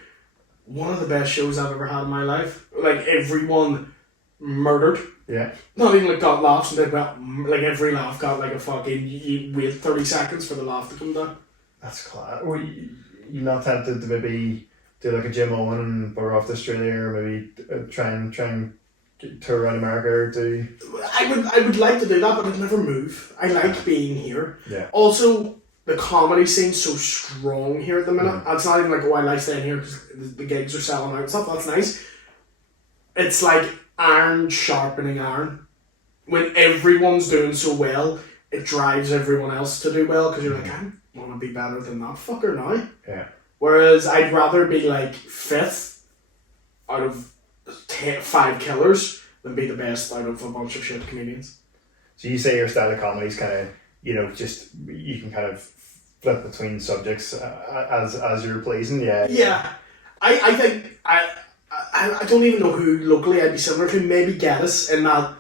one of the best shows I've ever had in my life. Everyone murdered. Yeah. Not even got laughs and did well. Every laugh got a fucking, you wait 30 seconds for the laugh to come down. That's class. Were you not tempted to maybe do a Jim Owen and bugger off to Australia, or maybe try and tour around America or do? I would like to do that, but I'd never move. I like being here. Yeah. Also, the comedy scene's so strong here at the minute. It's not even I like staying here because the gigs are selling out and stuff. That's nice. It's like iron sharpening iron. When everyone's doing so well, it drives everyone else to do well because you're I want to be better than that fucker now. Yeah. Whereas I'd rather be 5th out of 5 killers than be the best out of a bunch of shit comedians. So you say your style of comedy is kind of, just you can kind of flip between subjects as you're pleasing. Yeah. Yeah. I think I don't even know who locally I'd be similar to. Maybe Geddes, in that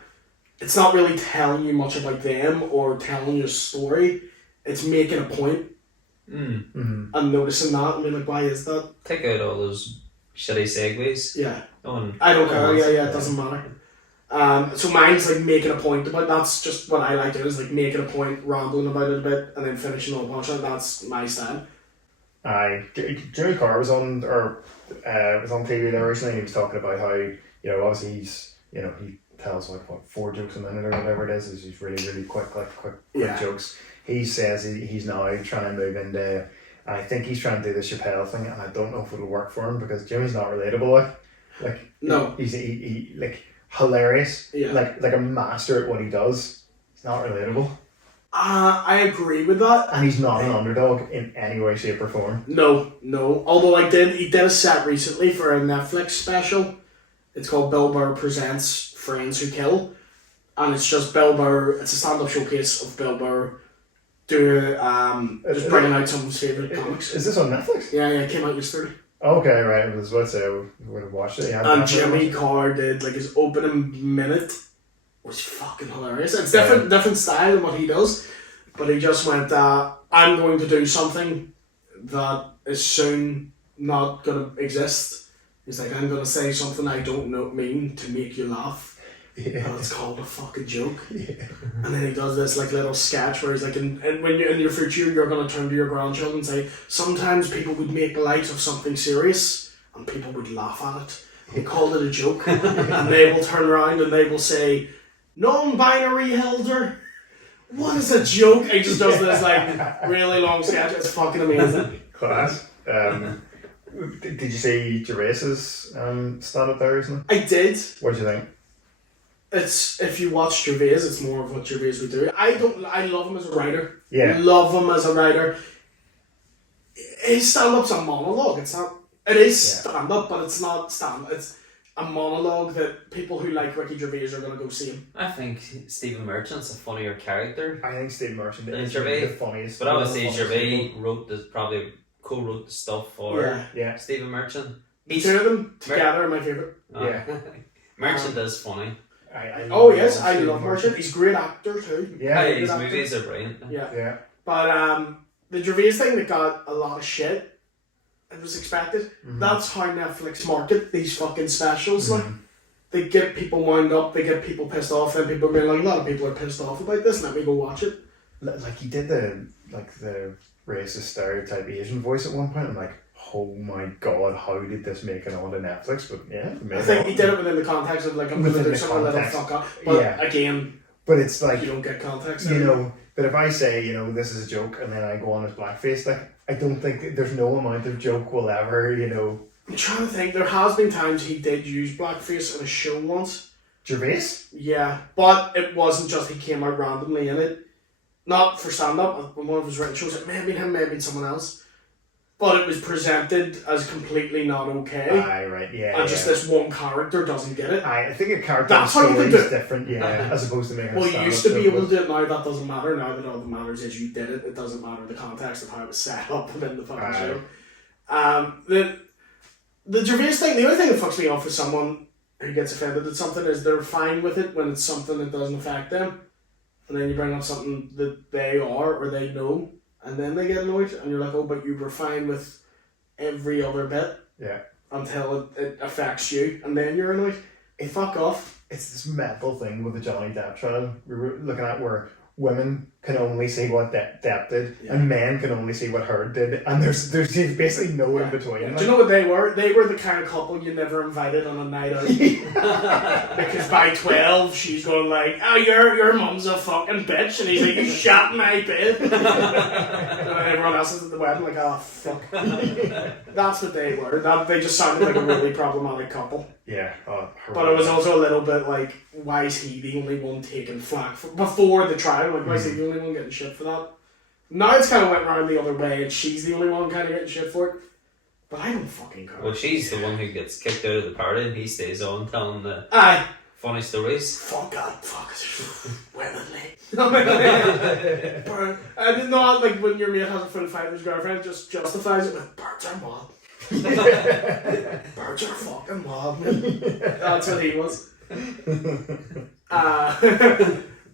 it's not really telling you much about them or telling you a story. It's making a point and noticing that and being why is that? Take out all those shitty segues. Yeah. I don't care. Yeah, it doesn't matter. So mine's making a point about. That's just what I like doing, is making a point, rambling about it a bit, and then finishing on a punchline. That's my style. Jimmy Carr was on TV there recently, and he was talking about how obviously he's he tells 4 jokes a minute or whatever it is. He's really quick jokes. He says he's now trying to move into. I think he's trying to do the Chappelle thing, and I don't know if it'll work for him because Jimmy's not relatable. No, he's hilarious. Yeah. Like a master at what he does. He's not relatable. I agree with that. And he's not an underdog in any way, shape, or form. No. Although he did a set recently for a Netflix special. It's called Bill Burr Presents Friends Who Kill, and it's just Bill Burr. It's a stand-up showcase of Bill Burr doing just bringing out some of his favourite comics. Is this on Netflix? Yeah, it came out yesterday. Okay, right. I was about to say we would have watched it. Yeah, and Jimmy Carr did his opening minute was fucking hilarious. It's different style than what he does, but he just went, I'm going to do something that is soon not going to exist. He's I'm going to say something I don't mean to make you laugh. Yeah. And it's called a fucking joke. Yeah. And then he does this little sketch where he's and when you're in your future, you're going to turn to your grandchildren and say, sometimes people would make light of something serious and people would laugh at it. He called it a joke. And they will turn around and they will say, non-binary elder, what is a joke? He just does this really long sketch. It's fucking amazing. Class. Did you see Gervais's stand-up there recently? I did. What did you think? It's, if you watch Gervais, it's more of what Gervais would do. I love him as a writer. Yeah. Love him as a writer. His stand-up's a monologue. It is stand-up, but it's not stand-up. It's a monologue that people who like Ricky Gervais are going to go see him. I think Stephen Merchant's a funnier character. I think Stephen Merchant than is Gervais. the funniest. But obviously Gervais wrote this, probably co-wrote the stuff for Yeah. Stephen Merchant. The two of them together are my favourite. Yeah. Merchant is funny. Yes, I love Merchant. He's a great actor too. Yeah, His actor. movies are brilliant. Yeah. But the Gervais thing that got a lot of shit, it was expected. Mm-hmm. That's how Netflix market these fucking specials. Like, they get people wound up, they get people pissed off, and people being like, a lot of people are pissed off about this, let me go watch it. Like he did the racist stereotype Asian voice at one point. I'm like, oh my god, how did this make it onto Netflix? But yeah, I think he did it within the context of like, I'm going to do something a little fuck up. But again, but it's like, you don't get context. You know, but if I say, you know, this is a joke, and then I go on as blackface, like, I don't think there's no amount of joke will ever, you know. I'm trying to think. There has been times he did use blackface in a show once. Gervais? Yeah, but it wasn't just he came out randomly in it. Not for stand-up. When one of his written shows, it may have been him, may have been someone else. But it was presented as completely not okay. Aye, right, yeah. And just this one character doesn't get it. I think a character That's how you story can do is it. different, yeah, as opposed to making Well, a you stand-up used to be show, able to but- do it, now that doesn't matter. Now that all that matters is you did it. It doesn't matter the context of how it was set up within the fucking show. The Gervais thing, the only thing that fucks me off with someone who gets offended at something is they're fine with it when it's something that doesn't affect them. And then you bring up something that they are or they know, and then they get annoyed, and you're like, oh, but you were fine with every other bit. Yeah. Until it affects you, and then you're annoyed. Fuck off. It's this mental thing with the Johnny Depp trial we were looking at where women can only see what Depp did and men can only see what Heard did, and there's basically no in between. Do you know what they were? They were the kind of couple you never invited on a night out. Because by 12 she's going like, oh, your mum's a fucking bitch, and he's like, you shot my bed. And everyone else is at the wedding like, oh fuck. That's what they were. They just sounded like a really problematic couple. Yeah. But it was also a little bit like, why is he the only one taking flack before the trial? Like, why is he the only one getting shit for that? Now it's kind of went around the other way, and she's the only one kind of getting shit for it. But I don't fucking care. Well, she's the one who gets kicked out of the party, and he stays on telling the funny stories. Fuck God, fuck women. I did not like when your mate has a full fight with his girlfriend, it just justifies it with birds are mob. Birds are fucking mob. That's what he was.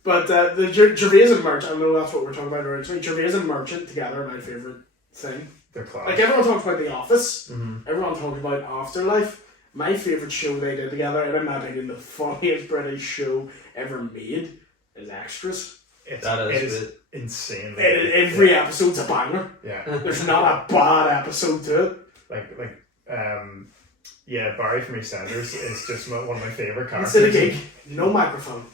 But the Gervais and Merchant, I know that's what we're talking about originally. Gervais and Merchant together are my favourite thing. They're class. Like, everyone talks about The Office, everyone talks about Afterlife. My favourite show they did together, and in my opinion, the funniest British show ever made, is Extras. It is insane. Every episode's a banger. Yeah. There's not a bad episode to it. Barry from EastEnders is just one of my favourite characters. Instead of gig, no microphone.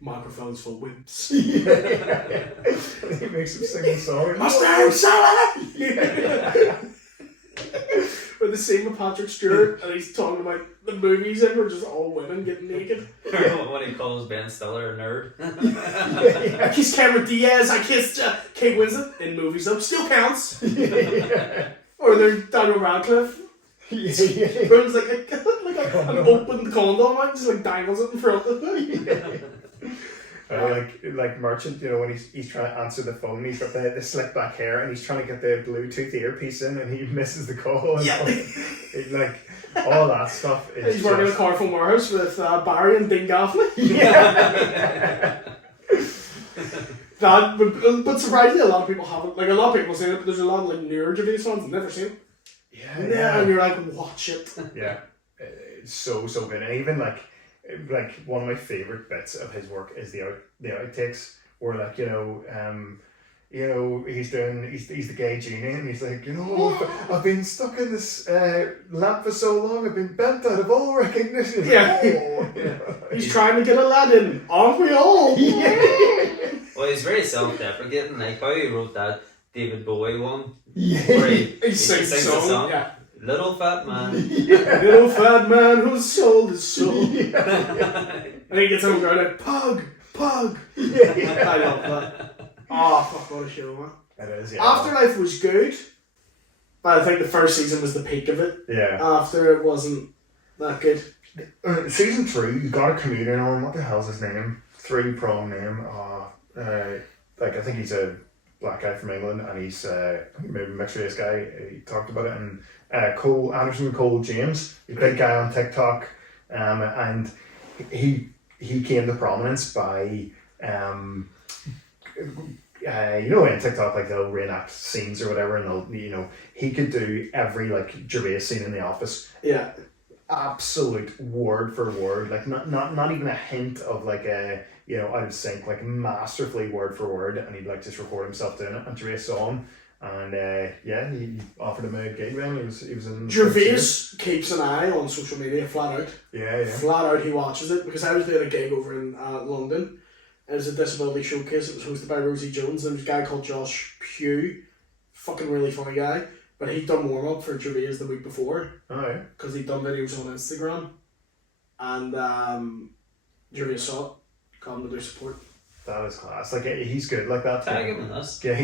Microphones for wimps. He makes him sing a song. Mustang salad! With the scene with Patrick Stewart, and he's talking about the movies and we're just all women getting naked. What he calls Ben Stiller a nerd. I kissed Cameron Diaz, I kissed Kate Winslet in movies though, still counts. Or there's Daniel Radcliffe. Runs like an open condom, and just like dangles it in front of him. Like Merchant, you know, when he's trying to answer the phone, he's got the slick back hair and he's trying to get the Bluetooth earpiece in and he misses the call. And like all that stuff. Is he's working in a car from warehouse with Barry and Dean Gaffney. But surprisingly, a lot of people haven't. Like, a lot of people seen it, but there's a lot of like newer Gervais fans who've never seen it. Yeah, and you're like, watch it. Yeah, it's so good, and even like one of my favorite bits of his work is the outtakes, where like he's the gay genie, and he's like, I've been stuck in this lamp for so long, I've been bent out of all recognition. He's trying to get Aladdin, aren't we all? Well, he's very self-deprecating, like how he wrote that David Bowie one. Where he sings the song. Yeah. Little fat man. Little fat man who sold his soul. And he gets on going like, pug. I love that. Oh, fuck, what a show, man. It is, Afterlife was good, but I think the first season was the peak of it. Yeah. After it wasn't that good. Season 3, you got a comedian on, what the hell's his name? 3-prong name. I think he's a black guy from England, and he's maybe a mixed race guy. He talked about it, and Cole James, a big guy on TikTok, and he came to prominence by in TikTok, like they'll reenact scenes or whatever, and they'll he could do every like Gervais scene in The Office. Yeah. Absolute word for word, like not even a hint of like a out of sync, like masterfully word for word, and he'd like just record himself doing it, and Gervais saw him, and he offered him a gig then. He was in Gervais keeps an eye on social media flat out. Yeah. Flat out he watches it, because I was doing a gig over in London. It was a disability showcase. It was hosted by Rosie Jones, and there was a guy called Josh Pugh, fucking really funny guy. But he'd done warm up for Gervais the week before. Oh yeah. Because he'd done videos on Instagram, and Gervais saw it, come to do support. That is class. Like he's good like that. Tag him in this. Yeah.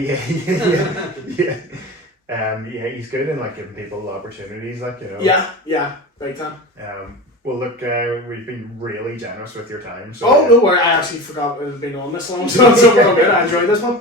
He's good in like giving people opportunities, like Yeah, big time. Well, look, we've been really generous with your time. So No worry, I actually forgot it had been on this long, so we're all good. I enjoyed this one.